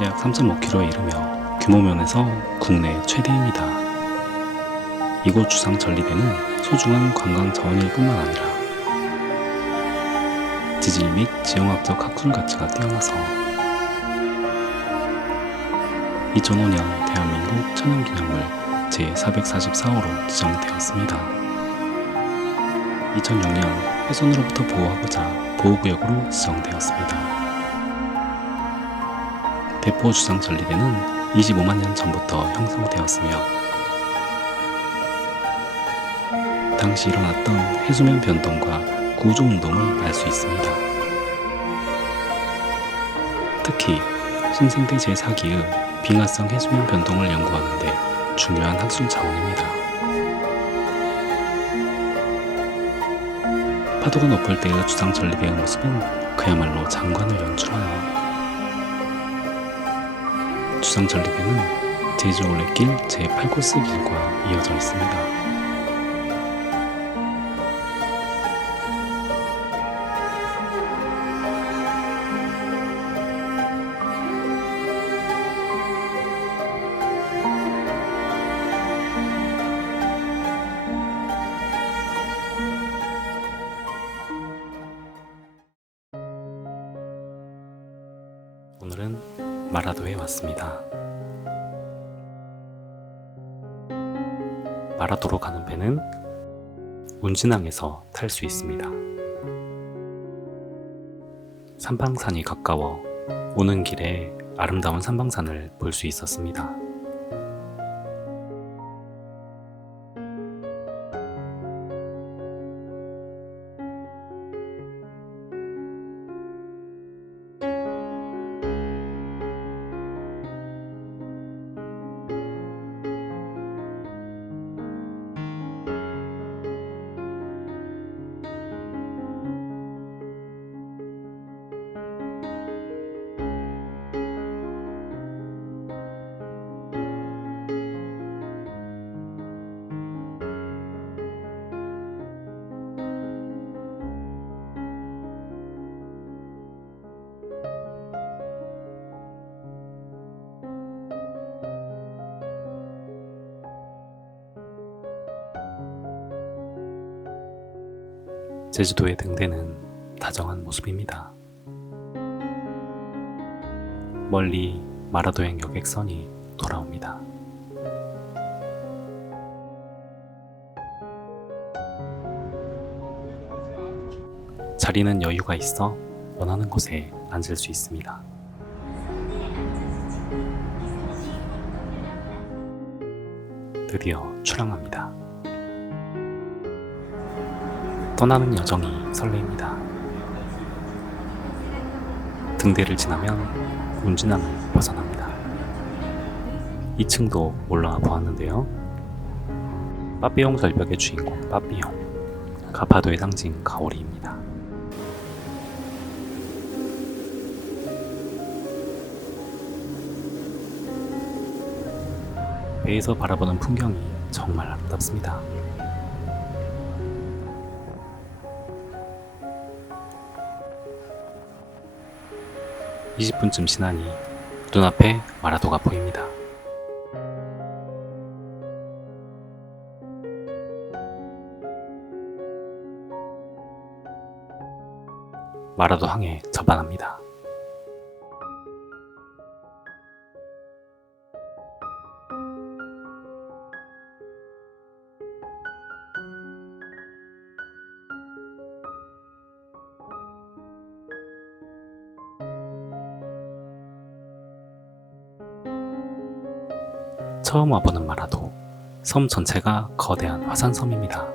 약 3.5km에 이르며 규모면에서 국내 최대입니다. 이곳 주상 전리대는 소중한 관광 자원일 뿐만 아니라 지질 및 지형학적 학술 가치가 뛰어나서 2005년 대한민국 천연기념물 제444호로 지정되었습니다. 2006년 훼손으로부터 보호하고자 보호구역으로 지정되었습니다. 대포 주상 전리대는 25만 년 전부터 형성되었으며 당시 일어났던 해수면 변동과 구조 운동을 알 수 있습니다. 특히 신생대 제4기의 빙하성 해수면 변동을 연구하는 데 중요한 학술 자원입니다. 파도가 높을 때의 주상 전리대의 모습은 그야말로 장관을 연출하여 주상 전리대는 제주 올레길 제8코스 길과 이어져 있습니다. 오늘은 마라도에 왔습니다. 마라도로 가는 배는 운진항에서 탈 수 있습니다. 삼방산이 가까워 오는 길에 아름다운 삼방산을 볼 수 있었습니다. 제주도의 등대는 다정한 모습입니다. 멀리 마라도행 여객선이 돌아옵니다. 자리는 여유가 있어 원하는 곳에 앉을 수 있습니다. 드디어 출항합니다. 떠나는 여정이 설레입니다. 등대를 지나면 운진항을 벗어납니다. 2층도 올라와 보았는데요. 빠삐용 절벽의 주인공 빠삐용, 가파도의 상징 가오리입니다. 배에서 바라보는 풍경이 정말 아름답습니다. (20분쯤) 지나니 눈앞에 마라도가 보입니다. 마라도 항해 접안합니다. 처음 와보는 마라도, 섬 전체가 거대한 화산섬입니다.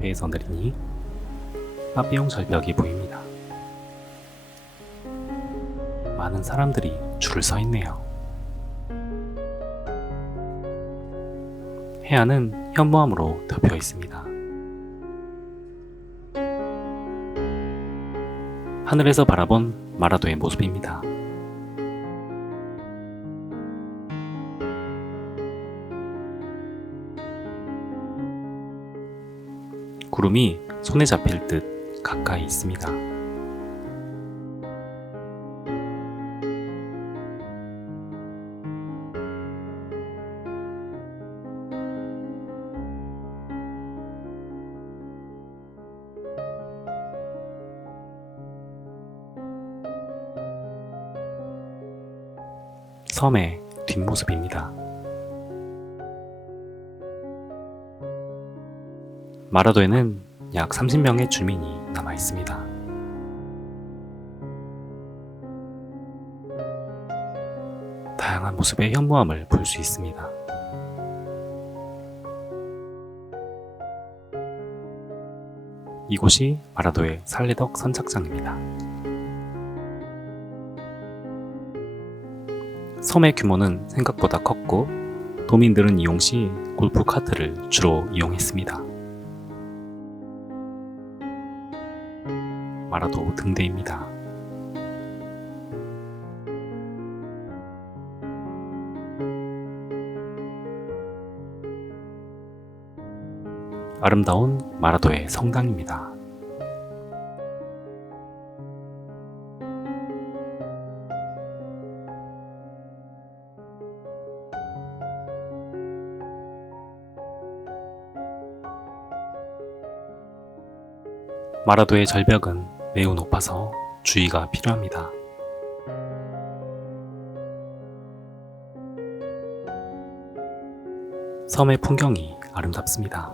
배에서 내리니 빠삐용 절벽이 보입니다. 많은 사람들이 줄을 서 있네요. 해안은 현무암으로 덮여 있습니다. 하늘에서 바라본 마라도의 모습입니다. 구름이 손에 잡힐 듯 가까이 있습니다. 섬의 뒷모습입니다. 마라도에는 약 30명의 주민이 남아 있습니다. 다양한 모습의 현무암을 볼 수 있습니다. 이곳이 마라도의 살레덕 선착장입니다. 섬의 규모는 생각보다 컸고 도민들은 이용 시 골프 카트를 주로 이용했습니다. 마라도 등대입니다. 아름다운 마라도의 성당입니다. 마라도의 절벽은 매우 높아서 주의가 필요합니다. 섬의 풍경이 아름답습니다.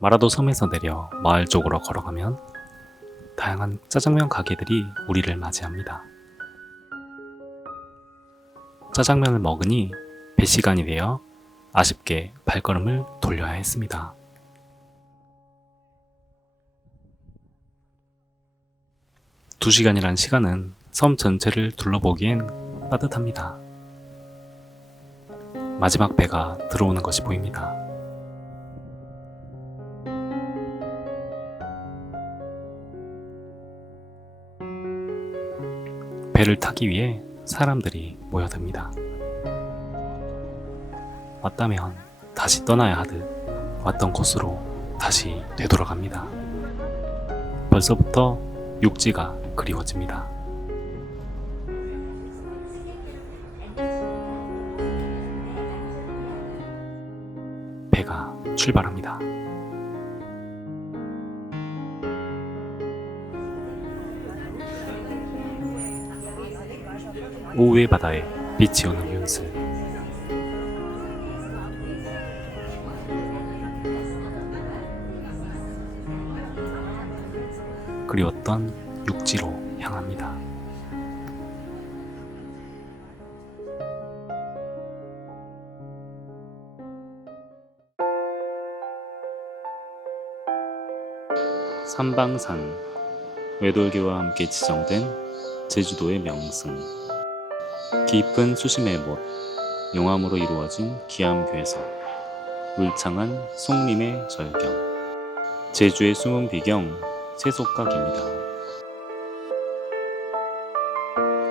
마라도 섬에서 내려 마을 쪽으로 걸어가면 다양한 짜장면 가게들이 우리를 맞이합니다. 짜장면을 먹으니 배 시간이 되어 아쉽게 발걸음을 돌려야 했습니다. 두 시간이란 시간은 섬 전체를 둘러보기엔 빠듯합니다. 마지막 배가 들어오는 것이 보입니다. 배를 타기 위해 사람들이 모여듭니다. 왔다면 다시 떠나야 하듯 왔던 곳으로 다시 되돌아갑니다. 벌써부터 육지가 그리워집니다. 배가 출발합니다. 오후의 바다에 빛이 오는 윤슬. 그리웠던 육지로 향합니다. 삼방산. 외돌개와 함께 지정된 제주도의 명승. 깊은 수심의 못, 용암으로 이루어진 기암괴석, 울창한 송림의 절경. 제주의 숨은 비경, 세속각입니다.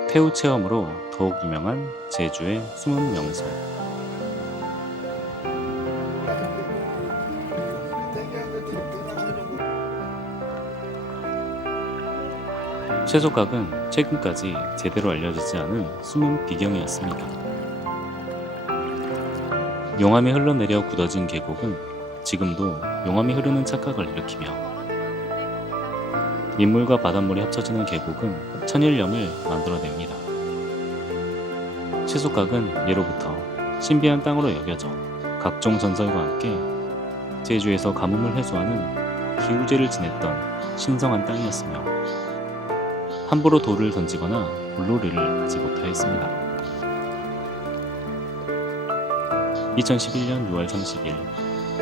태우 체험으로 더욱 유명한 제주의 숨은 명소. 세속각은 최근까지 제대로 알려지지 않은 숨은 비경이었습니다. 용암이 흘러내려 굳어진 계곡은 지금도 용암이 흐르는 착각을 일으키며, 민물과 바닷물이 합쳐지는 계곡은 천일염을 만들어냅니다. 세속각은 예로부터 신비한 땅으로 여겨져 각종 전설과 함께 제주에서 가뭄을 해소하는 기우제를 지냈던 신성한 땅이었으며, 함부로 돌을 던지거나 물놀이를 하지 못하였습니다. 2011년 6월 30일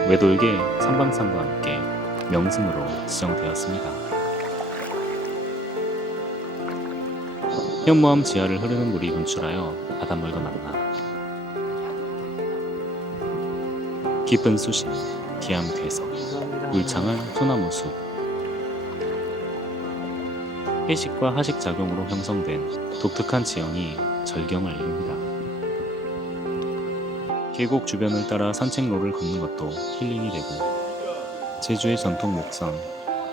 외돌개 삼방산과 함께 명승으로 지정되었습니다. 현무암 지하를 흐르는 물이 분출하여 바닷물과 만나 깊은 수심, 기암괴석, 울창한 소나무 숲, 해식과 하식 작용으로 형성된 독특한 지형이 절경을 이룹니다. 계곡 주변을 따라 산책로를 걷는 것도 힐링이 되고, 제주의 전통 목선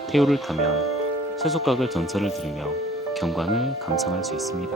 태우를 타면 세속각의 전설을 들으며 경관을 감상할 수 있습니다.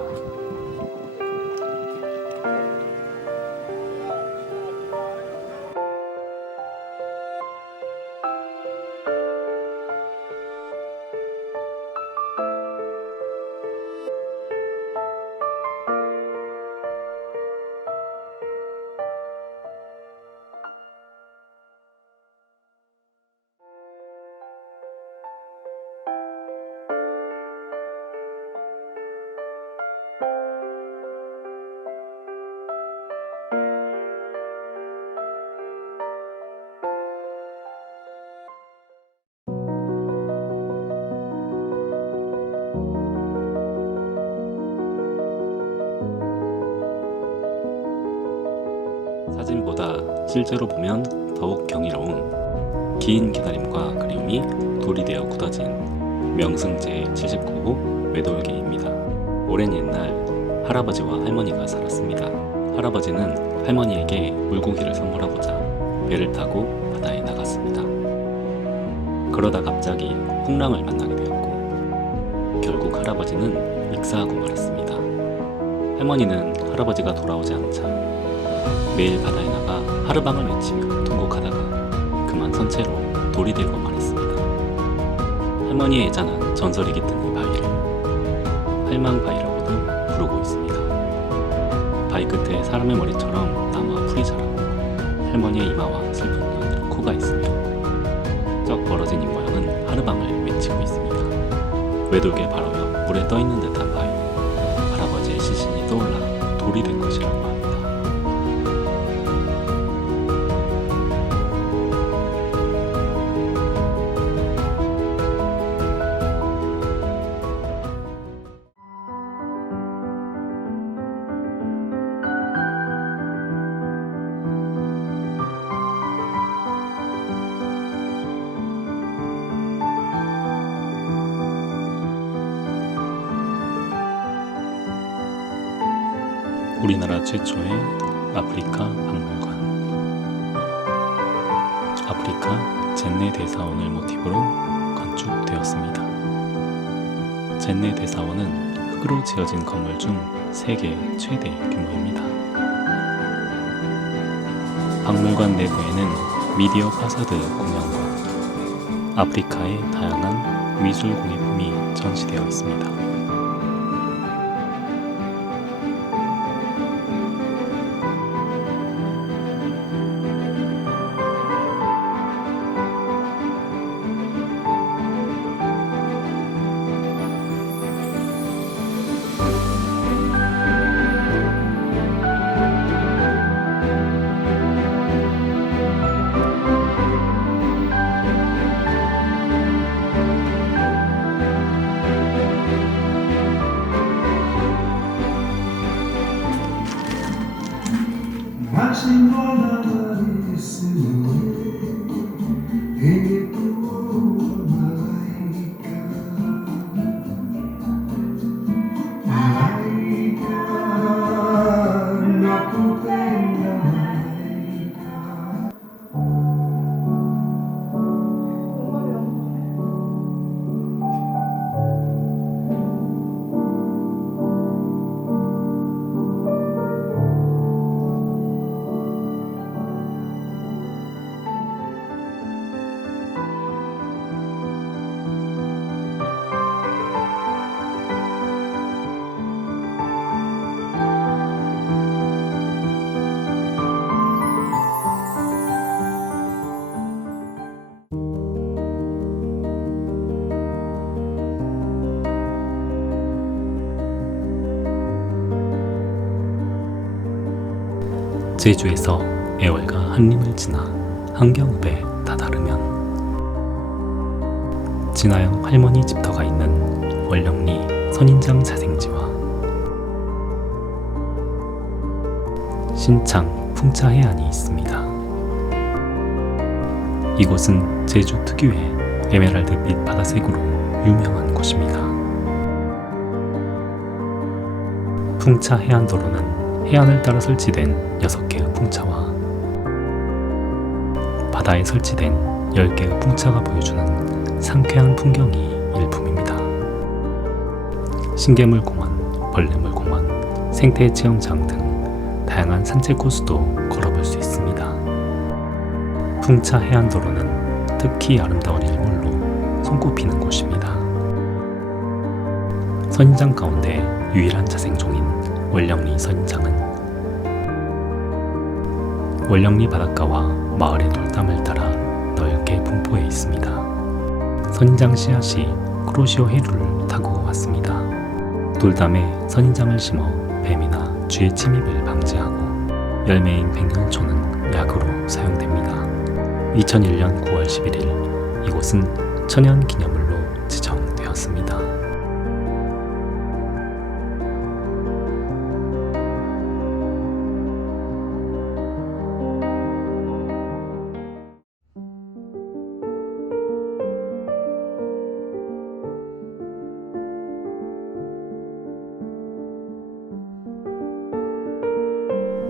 사진보다 실제로 보면 더욱 경이로운 긴 기다림과 그리움이 돌이 되어 굳어진 명승 제79호 외돌개입니다. 오랜 옛날 할아버지와 할머니가 살았습니다. 할아버지는 할머니에게 물고기를 선물하고자 배를 타고 바다에 나갔습니다. 그러다 갑자기 풍랑을 만나게 되었고, 결국 할아버지는 익사하고 말았습니다. 할머니는 할아버지가 돌아오지 않자 매일 바다에 나가 하르방을 외치며 통곡하다가 그만 선체로 돌이 되고 말았습니다. 할머니의 애잔한 전설이 깃든 이 바위를 할망바위라고도 부르고 있습니다. 바위 끝에 사람의 머리처럼 나무와 풀이 자라고, 할머니의 이마와 슬픈 눈, 코가 있으며 쩍 벌어진 입모양은 하르방을 외치고 있습니다. 외돌개 바로 옆 물에 떠있는 듯한 바위는 할아버지의 시신이 떠올라 돌이 된 것이라고 합니다. 우리나라 최초의 아프리카 박물관. 아프리카 젠네 대사원을 모티브로 건축되었습니다. 젠네 대사원은 흙으로 지어진 건물 중 세계 최대 규모입니다. 박물관 내부에는 미디어 파사드 공연과 아프리카의 다양한 미술 공예품이 전시되어 있습니다. 제주에서 애월과 한림을 지나 한경읍에 다다르면 진화영 할머니 집터가 있는 월령리 선인장 자생지와 신창 풍차해안이 있습니다. 이곳은 제주 특유의 에메랄드빛 바다색으로 유명한 곳입니다. 풍차해안도로는 해안을 따라 설치된 6개의 풍차와 바다에 설치된 10개의 풍차가 보여주는 상쾌한 풍경이 일품입니다. 신개물 공원, 벌레물 공원, 생태 체험장 등 다양한 산책 코스도 걸어볼 수 있습니다. 풍차 해안도로는 특히 아름다운 일몰로 손꼽히는 곳입니다. 선인장 가운데 유일한 자생종인 월령리 선인장은 월령리 바닷가와 마을의 돌담을 따라 넓게 분포해 있습니다. 선인장 씨앗이 크로시오 해류를 타고 왔습니다. 돌담에 선인장을 심어 뱀이나 쥐의 침입을 방지하고 열매인 백년초는 약으로 사용됩니다. 2001년 9월 11일 이곳은 천연기념물로 지정되었습니다.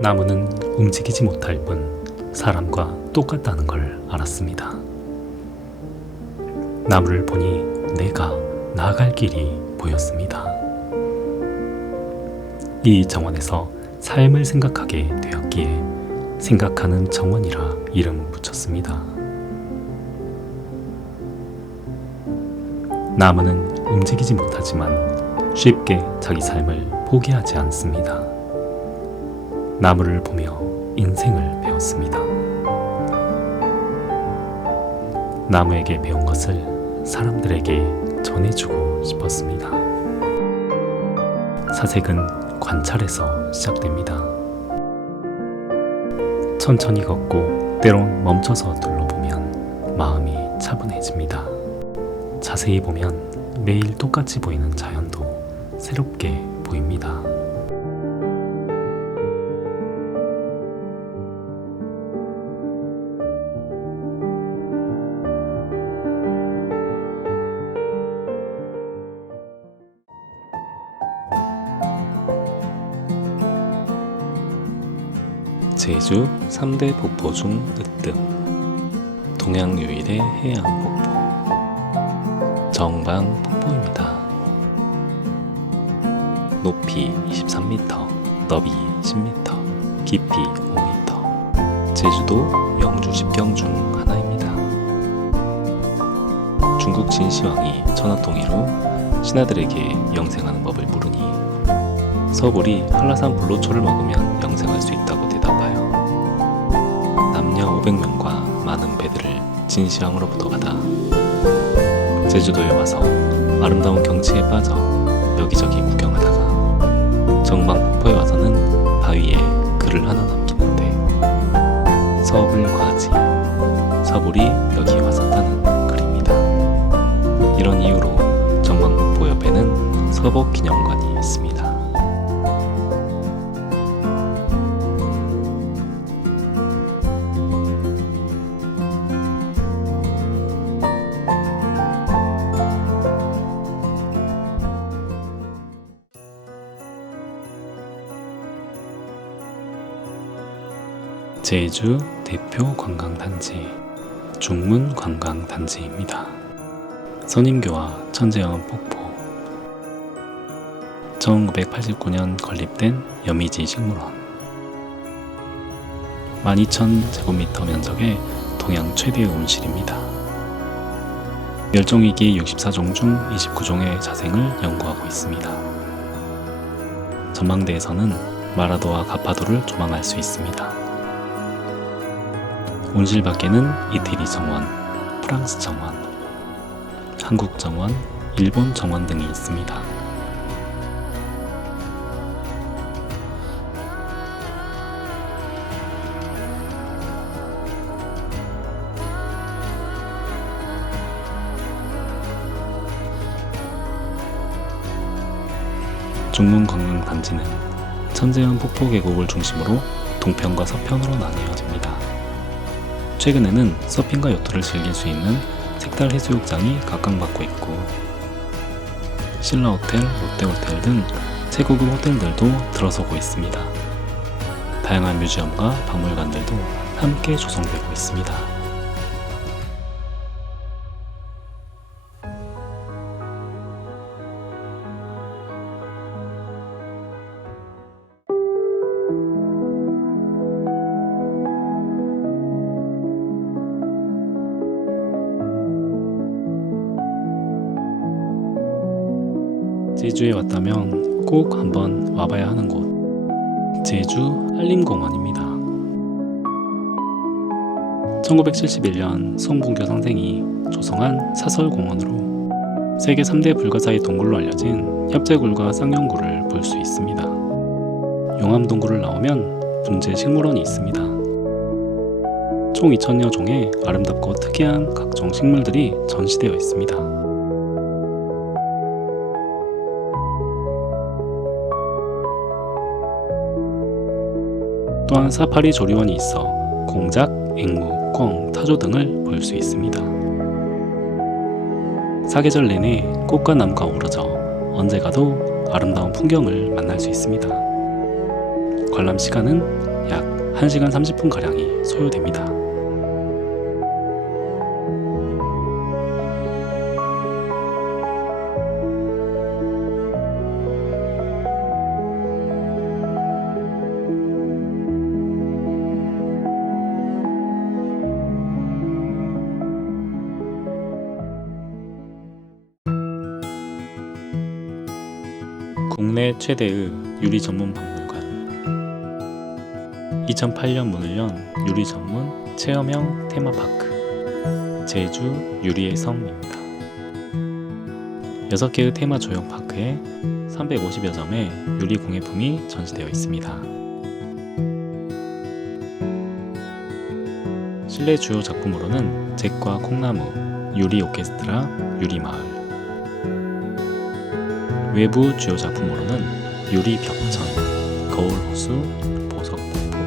나무는 움직이지 못할 뿐 사람과 똑같다는 걸 알았습니다. 나무를 보니 내가 나아갈 길이 보였습니다. 이 정원에서 삶을 생각하게 되었기에 생각하는 정원이라 이름 붙였습니다. 나무는 움직이지 못하지만 쉽게 자기 삶을 포기하지 않습니다. 나무를 보며 인생을 배웠습니다. 나무에게 배운 것을 사람들에게 전해주고 싶었습니다. 사색은 관찰에서 시작됩니다. 천천히 걷고 때론 멈춰서 둘러보면 마음이 차분해집니다. 자세히 보면 매일 똑같이 보이는 자연도 새롭게 보입니다. 제주 3대 폭포 중 으뜸, 동양 유일의 해양 폭포, 정방 폭포입니다. 높이 23m, 너비 10m, 깊이 5m, 제주도 영주 10경 중 하나입니다. 중국 진시황이 천하통 이후 신하들에게 영생하는 법을 물으니 서불이 한라산 불로초를 먹으면 영생할 수 있다고 대답하여 남녀 500명과 많은 배들을 진시황으로부터 받아 제주도에 와서 아름다운 경치에 빠져 여기저기 구경하다가 정방폭포에 와서는 바위에 글을 하나 남기는데 서불과지, 서불이 여기 왔었다는 글입니다. 이런 이유로 정방폭포 옆에는 서복기념관이 있습니다. 제주 대표 관광단지 중문관광단지입니다. 선임교와 천재원 폭포 1989년 건립된 여미지 식물원 12,000제곱미터 면적의 동양 최대의 온실입니다. 멸종위기 64종 중 29종의 자생을 연구하고 있습니다. 전망대에서는 마라도와 가파도를 조망할 수 있습니다. 온실 밖에는 이태리 정원, 프랑스 정원, 한국 정원, 일본 정원 등이 있습니다. 중문관광단지는 천재현 폭포 계곡을 중심으로 동편과 서편으로 나뉘어집니다. 최근에는 서핑과 요트를 즐길 수 있는 색달 해수욕장이 각광받고 있고 신라호텔, 롯데호텔 등 최고급 호텔들도 들어서고 있습니다. 다양한 뮤지엄과 박물관들도 함께 조성되고 있습니다. 제주에 왔다면 꼭 한번 와봐야 하는 곳, 제주 한림공원입니다. 1971년 송bun교 선생이 조성한 사설공원으로 세계 3대 불가사의 동굴로 알려진 협재굴과 쌍용굴을 볼 수 있습니다. 용암동굴을 나오면 분재식물원이 있습니다. 총 2000여 종의 아름답고 특이한 각종 식물들이 전시되어 있습니다. 또한 사파리 조리원이 있어 공작, 앵무, 꿩, 타조 등을 볼 수 있습니다. 사계절 내내 꽃과 나무가 어우러져 언제 가도 아름다운 풍경을 만날 수 있습니다. 관람 시간은 약 1시간 30분가량이 소요됩니다. 국내 최대의 유리 전문 박물관 2008년 문을 연 유리 전문 체험형 테마파크 제주 유리의 성입니다. 6개의 테마 조형 파크에 350여 점의 유리 공예품이 전시되어 있습니다. 실내 주요 작품으로는 잭과 콩나무, 유리 오케스트라, 유리마을, 외부 주요 작품으로는 유리 벽천, 거울 호수, 보석 폭포,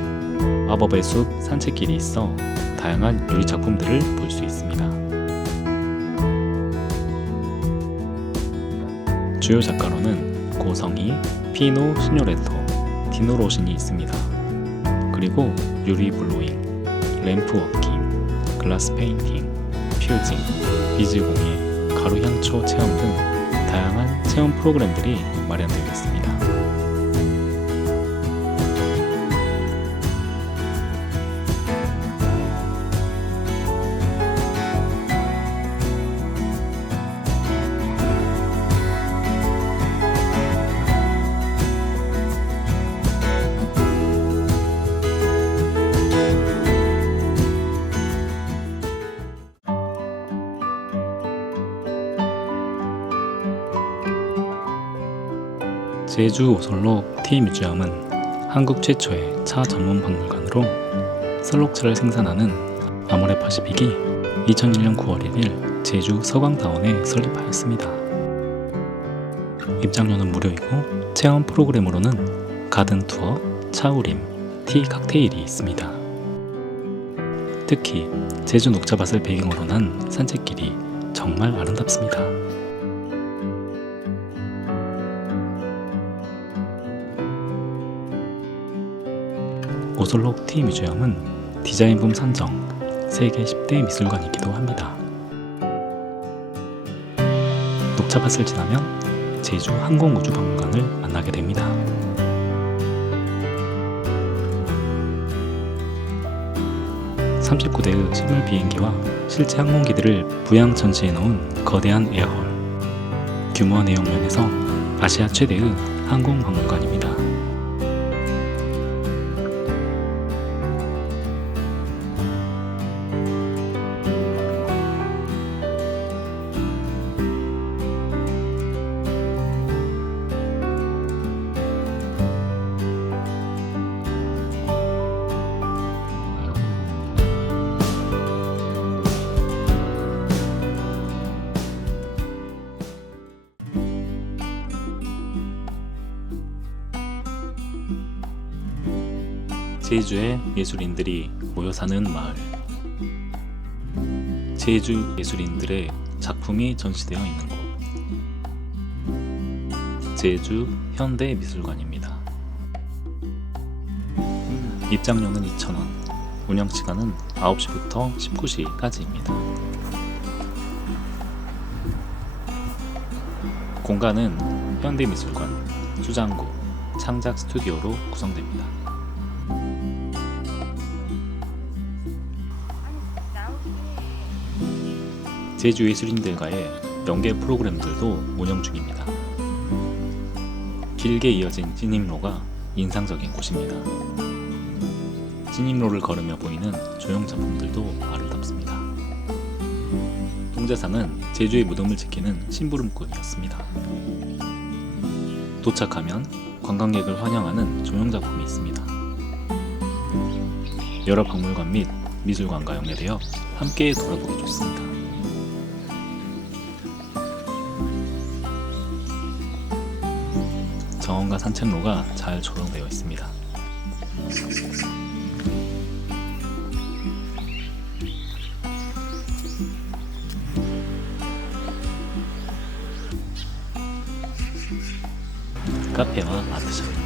마법의 숲 산책길이 있어 다양한 유리 작품들을 볼 수 있습니다. 주요 작가로는 고성희, 피노 시뇨레토, 디노 로신이 있습니다. 그리고 유리 블로잉, 램프 워킹, 글라스 페인팅, 퓨징, 비즈 공예, 가루 향초 체험 등 다양한 체험 프로그램들이 마련되어 있습니다. 제주 오설록 T뮤지엄은 한국 최초의 차 전문 박물관으로 설록차를 생산하는 아모레파시픽이 2001년 9월 1일 제주 서광다원에 설립하였습니다. 입장료는 무료이고 체험 프로그램으로는 가든 투어, 차우림, 티 칵테일이 있습니다. 특히 제주 녹차밭을 배경으로 난 산책길이 정말 아름답습니다. 오설록 T뮤지엄은 디자인붐 선정 세계 10대 미술관이기도 합니다. 녹차밭을 지나면 제주 항공우주박물관을 만나게 됩니다. (39대의) 식물 비행기와 실제 항공기들을 부양 전시해 놓은 거대한 에어홀. 규모와 내용 면에서 아시아 최대의 항공박물관입니다. 제주의 예술인들이 모여 사는 마을. 제주 예술인들의 작품이 전시되어 있는 곳. 제주 현대미술관입니다. 입장료는 2,000원, 운영시간은 9시부터 19시까지입니다. 공간은 현대미술관, 수장고, 창작 스튜디오로 구성됩니다. 제주 예술인들과의 연계 프로그램들도 운영 중입니다. 길게 이어진 진입로가 인상적인 곳입니다. 진입로를 걸으며 보이는 조형 작품들도 아름답습니다. 동자산은 제주의 무덤을 지키는 심부름꾼이었습니다. 도착하면 관광객을 환영하는 조형 작품이 있습니다. 여러 박물관 및 미술관과 연계되어 함께 돌아보기 좋습니다. 정원과 산책로가 잘 조성되어 있습니다. 카페와 아트샵입니다.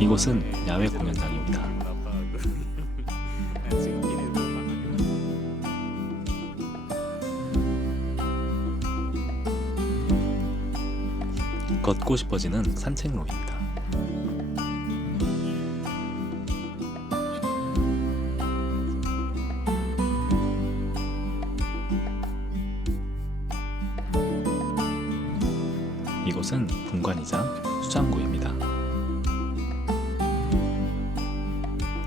이곳은 야외 공연장입니다. 걷고 싶어지는 산책로입니다. 이곳은 분관이자 수장고입니다.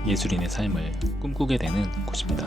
예술인의 삶을 꿈꾸게 되는 곳입니다.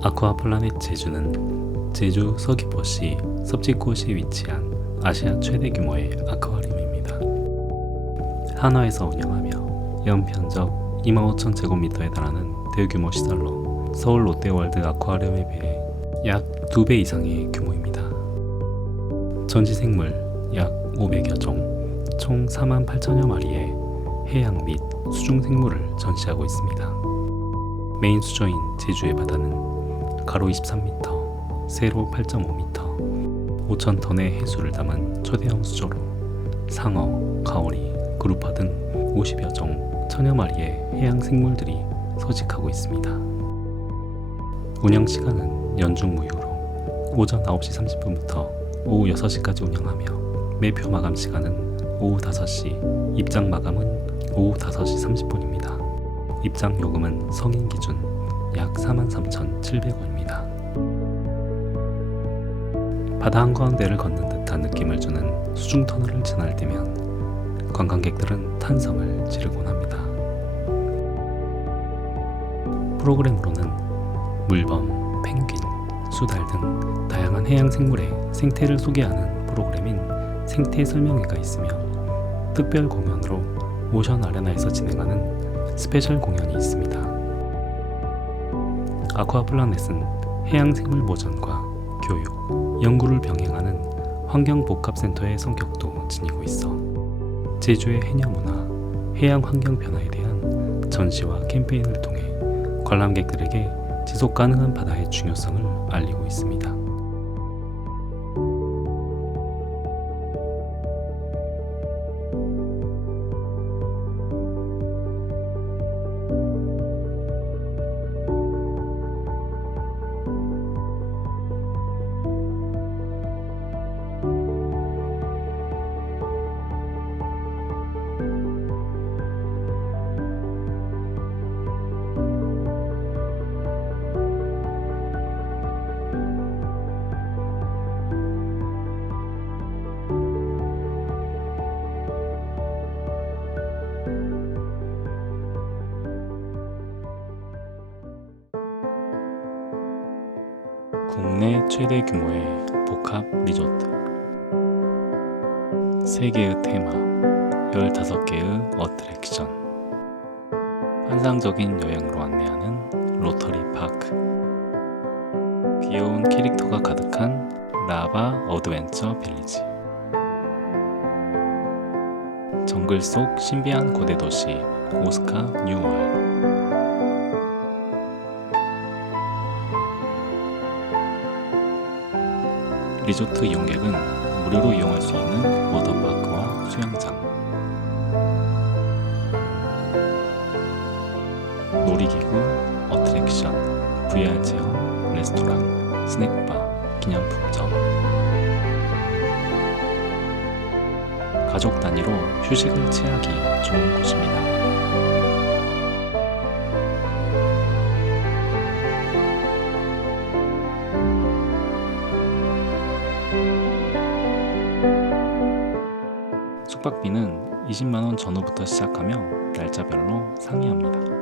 아쿠아플라넷 제주는 제주 서귀포시 섭지코시에 위치한 아시아 최대 규모의 아쿠아리움입니다. 한화에서 운영하며 연편적 25,000제곱미터에 달하는 대규모 시설로 서울 롯데월드 아쿠아리움에 비해 약 2배 이상의 규모입니다. 전시생물 약 500여 종, 총 48,000여 마리의 해양 및 수중생물을 전시하고 있습니다. 메인 수조인 제주의 바다는 가로 23m, 세로 8.5m, 5,000톤의 해수를 담은 초대형 수조로 상어, 가오리, 그루파 등 50여 종, 1000여 마리의 해양 생물들이 서식하고 있습니다. 운영 시간은 연중 무휴로 오전 9시 30분부터 오후 6시까지 운영하며 매표 마감 시간은 오후 5시, 입장 마감은 오후 5시 30분입니다. 입장 요금은 성인 기준 약 43,700원입니다. 바다 한가운데를 걷는 듯한 느낌을 주는 수중터널을 지날 때면 관광객들은 탄성을 지르곤 합니다. 프로그램으로는 물범, 펭귄, 수달 등 다양한 해양 생물의 생태를 소개하는 프로그램인 생태 설명회가 있으며 특별 공연으로 오션 아레나에서 진행하는 스페셜 공연이 있습니다. 아쿠아플라넷은 해양생물 보전과 교육, 연구를 병행하는 환경복합센터의 성격도 지니고 있어 제주의 해녀문화, 해양 환경 변화에 대한 전시와 캠페인을 통해 관람객들에게 지속가능한 바다의 중요성을 알리고 있습니다. 국내 최대 규모의 복합 리조트, 3개의 테마, 15개의 어트랙션, 환상적인 여행으로 안내하는 로터리 파크, 귀여운 캐릭터가 가득한 라바 어드벤처 빌리지, 정글 속 신비한 고대 도시 오스카 뉴월, 리조트 이용객은 무료로 이용할 수 있는 워터파크와 수영장, 놀이기구, 어트랙션, VR 체험, 레스토랑, 스낵바, 기념품점, 가족 단위로 휴식을 취하기 좋은 곳입니다. 숙박비는 20만원 전후부터 시작하며 날짜별로 상이합니다.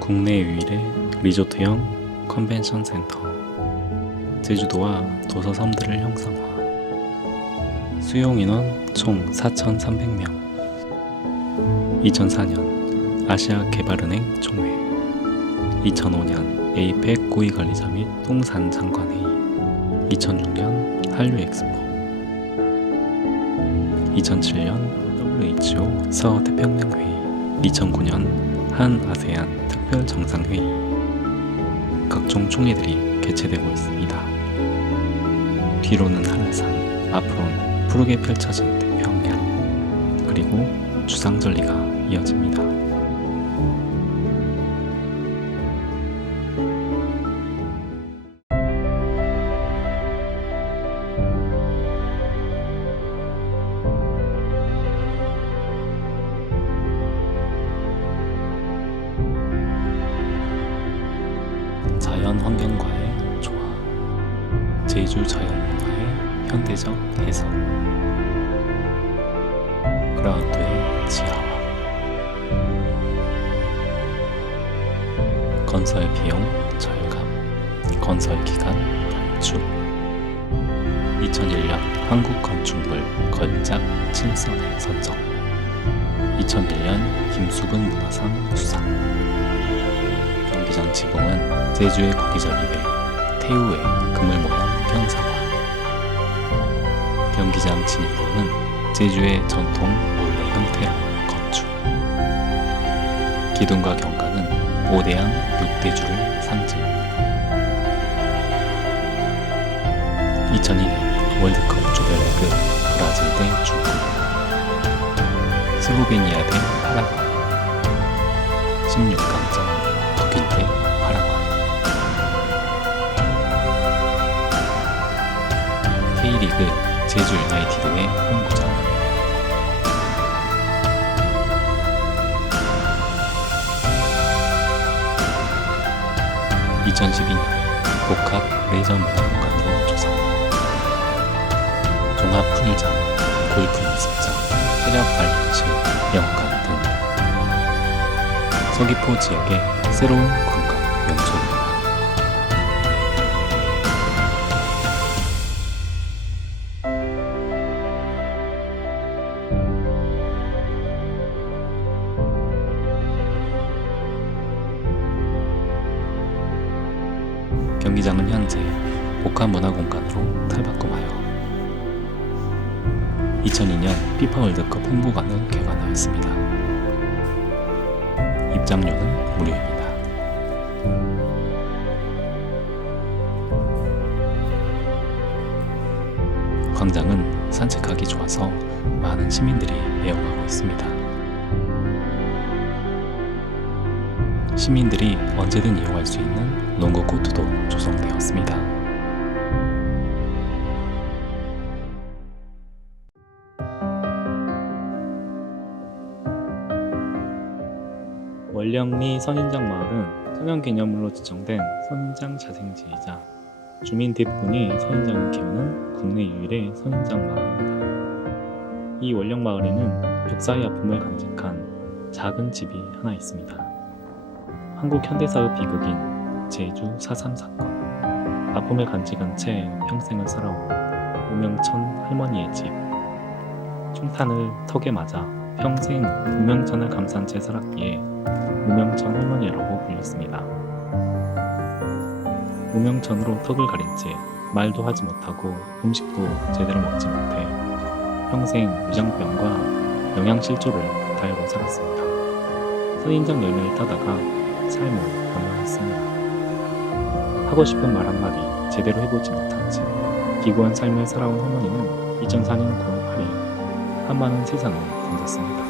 국내 유일의 리조트형 컨벤션 센터, 제주도와 도서 섬들을 형상화, 수용 인원 총 4,300명, 2004년 아시아 개발은행 총회, 2005년 에이펙 고위관리자 및 통산장관회의, 2006년 한류엑스포, 2007년 WHO 서태평양회의, 2009년 한 아세안 특별정상회의, 각종 총회들이 개최되고 있습니다. 뒤로는 한라산, 앞으로는 푸르게 펼쳐진 태평양, 그리고 주상절리가 이어집니다. 자연 환경과의 조화, 제주 자연문화의 현대적 해석, 그라운드의 지하화, 건설 비용 절감, 건설 기간 단축, 2001년 한국건축물 걸작 7선에 선정, 2001년 김수근 문화상 수상. 경기장 지붕은 제주의 고기절입에 태우의 그물 모양 현상화. 경기장 진입로는 제주의 전통 몰래 형태로 건축. 기둥과 경관은 5대양 6대주를 상징. 2002년 월드컵 조별리그 브라질 대 중국, 슬로베니아 대 파라과이, 16강전 독일 대 파라과이. K리그 제주 유나이티드의 홈구장. (2012년) 복합 레저 문화공간으로 조성. 종합 풀장, 골프 연습장, 체력 발연체, 영화관 등 서귀포 지역의 새로운 관광 명소입니다. 경기장은 현재 복합문화공간으로 탈바꿈하여 2002년 피파 월드컵 홍보관을 개관하였습니다. 입장료는 무료입니다. 광장은 산책하기 좋아서 많은 시민들이 애용하고 있습니다. 시민들이 언제든 이용할 수 있는 농구 코트도 조성되었습니다. 월령리 선인장 마을은 천연기념물로 지정된 선인장 자생지이자 주민 대부분이 선인장을 키우는 국내 유일의 선인장 마을입니다. 이 월령 마을에는 역사의 아픔을 간직한 작은 집이 하나 있습니다. 한국 현대사의 비극인 제주 4.3 사건, 아픔을 간직한 채 평생을 살아온 우명천 할머니의 집. 총탄을 턱에 맞아 평생 우명천을 감싼 채 살았기에 우명천 할머니라고 불렸습니다. 우명천으로 턱을 가린 채 말도 하지 못하고 음식도 제대로 먹지 못해 평생 위장병과 영양실조를 달고 살았습니다. 선인장 열매를 따다가 삶을 변화했습니다. 하고 싶은 말 한마디 제대로 해보지 못한 채 기구한 삶을 살아온 할머니는 2004년 9월 8일 한많은 세상을 등졌습니다.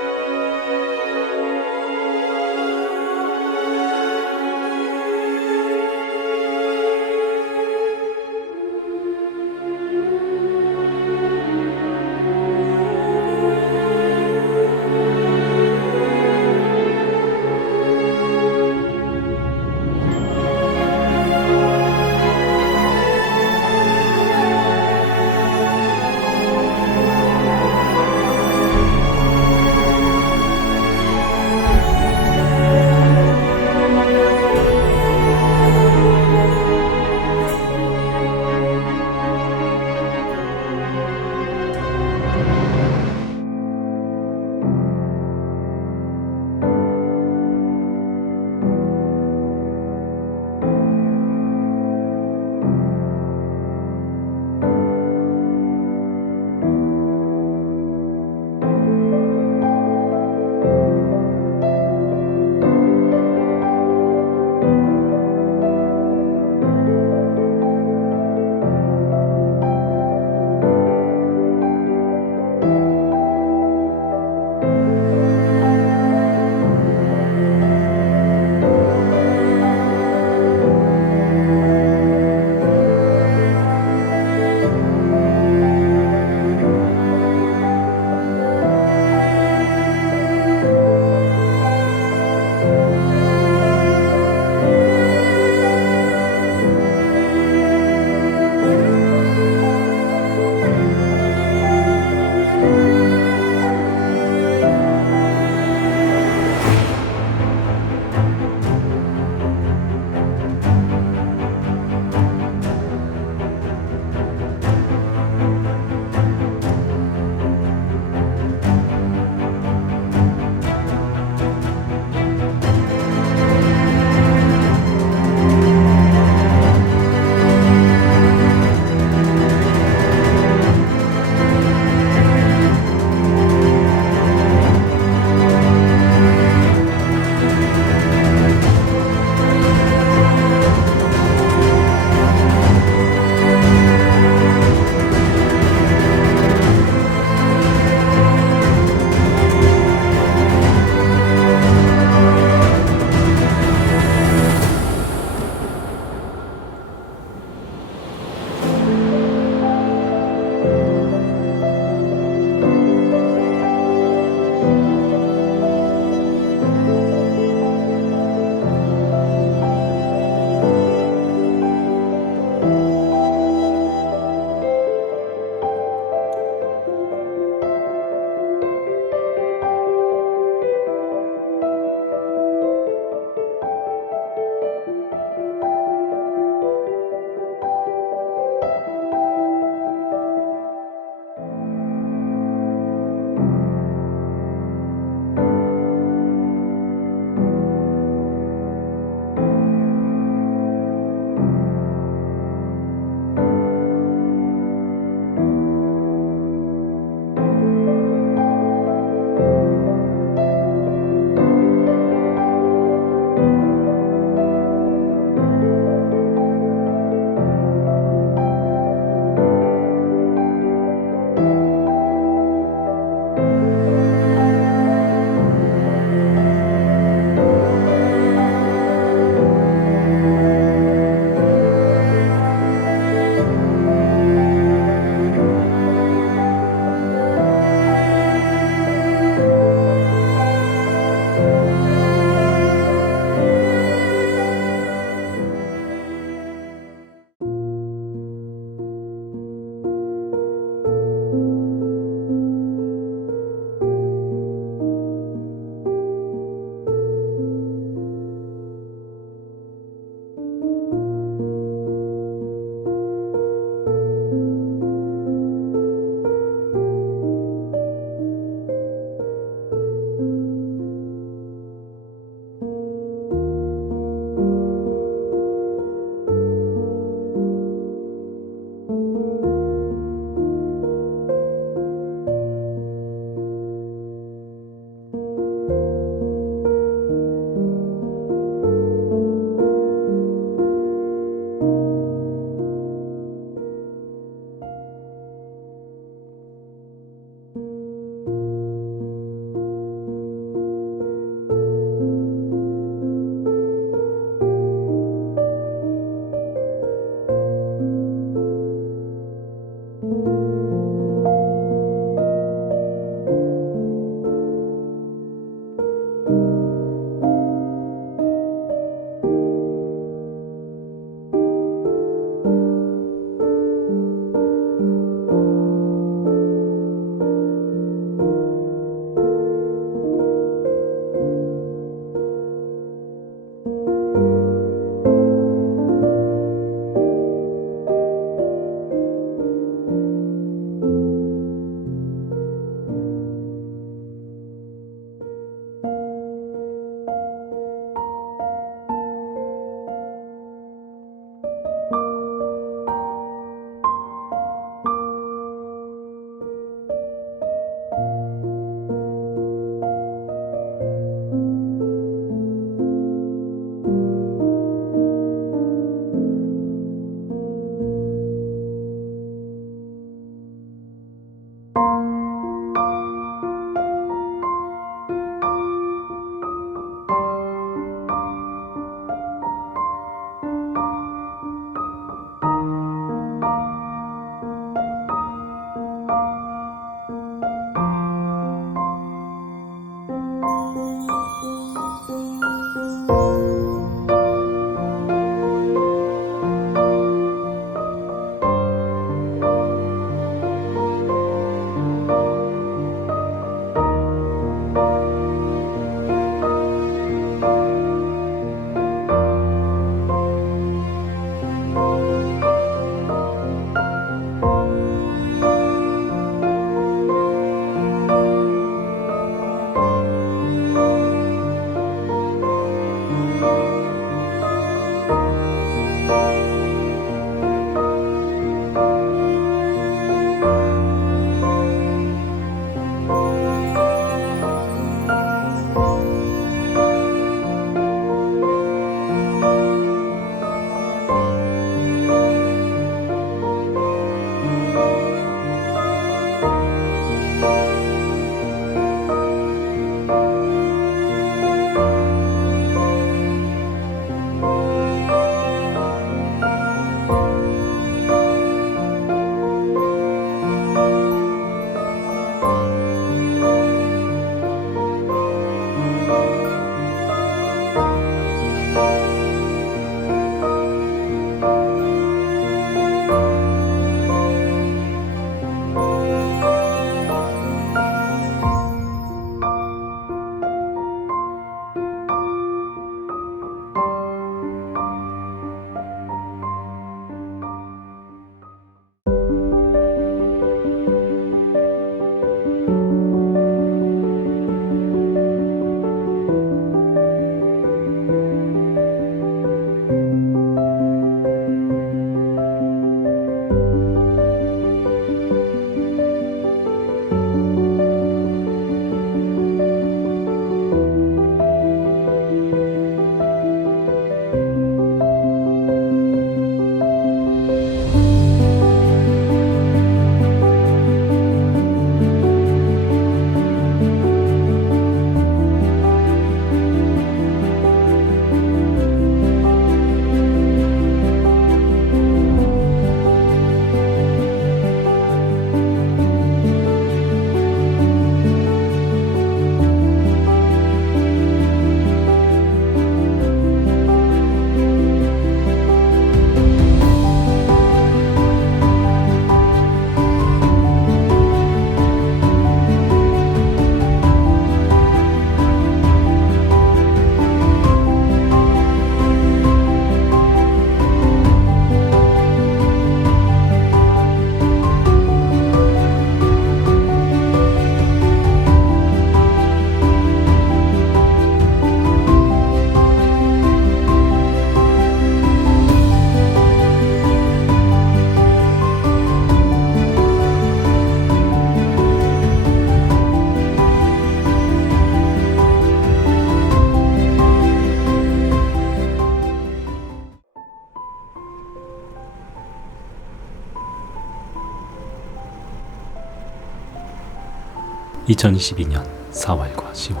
2022년 4월과 10월,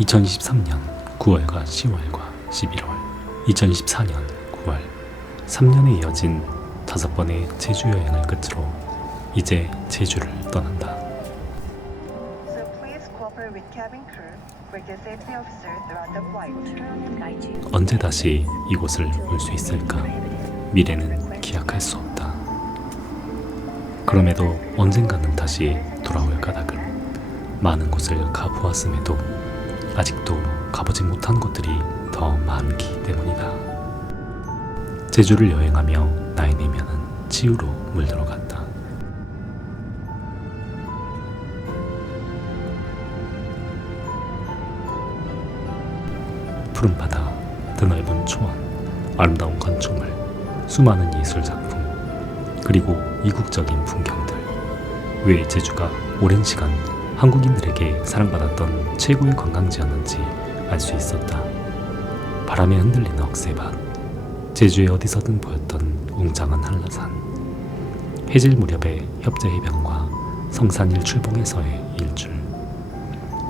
2023년 9월과 10월과 11월, 2024년 9월, 3년에 이어진 5번의 제주 여행을 끝으로 이제 제주를 떠난다. So please cooperate with cabin crew, with the safety officer throughout the flight. 언제 다시 이곳을 올 수 있을까? 미래는 기약할 수 없다. 그럼에도 언젠가는 다시 돌아올 까닭은 많은 곳을 가보았음에도 아직도 가보지 못한 곳들이 더 많기 때문이다. 제주를 여행하며 나의 내면은 치유로 물들어갔다. 푸른 바다, 드넓은 초원, 아름다운 건축물, 수많은 예술 작품, 그리고 이국적인 풍경들. 왜 제주가 오랜 시간 한국인들에게 사랑받았던 최고의 관광지였는지 알 수 있었다. 바람에 흔들리는 억새밭, 제주의 어디서든 보였던 웅장한 한라산, 해질 무렵의 협재해변과 성산일 출봉에서의 일출,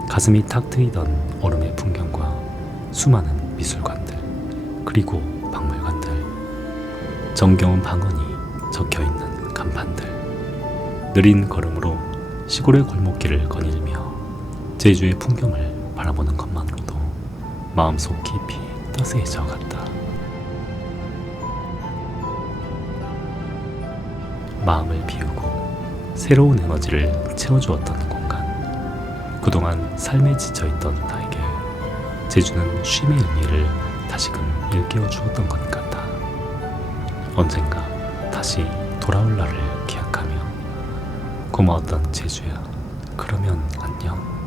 가슴이 탁 트이던 얼음의 풍경과 수많은 미술관들, 그리고 박물관들, 정겨운 방언이 적혀있는 간판들, 느린 걸음으로 시골의 골목길을 거닐며 제주의 풍경을 바라보는 것만으로도 마음속 깊이 따스해져 갔다. 마음을 비우고 새로운 에너지를 채워주었던 공간. 그동안 삶에 지쳐있던 나에게 제주는 쉼의 의미를 다시금 일깨워 주었던 것 같아. 언젠가 다시 돌아올 날을 기약하며 고마웠던 제주야. 그러면 안녕.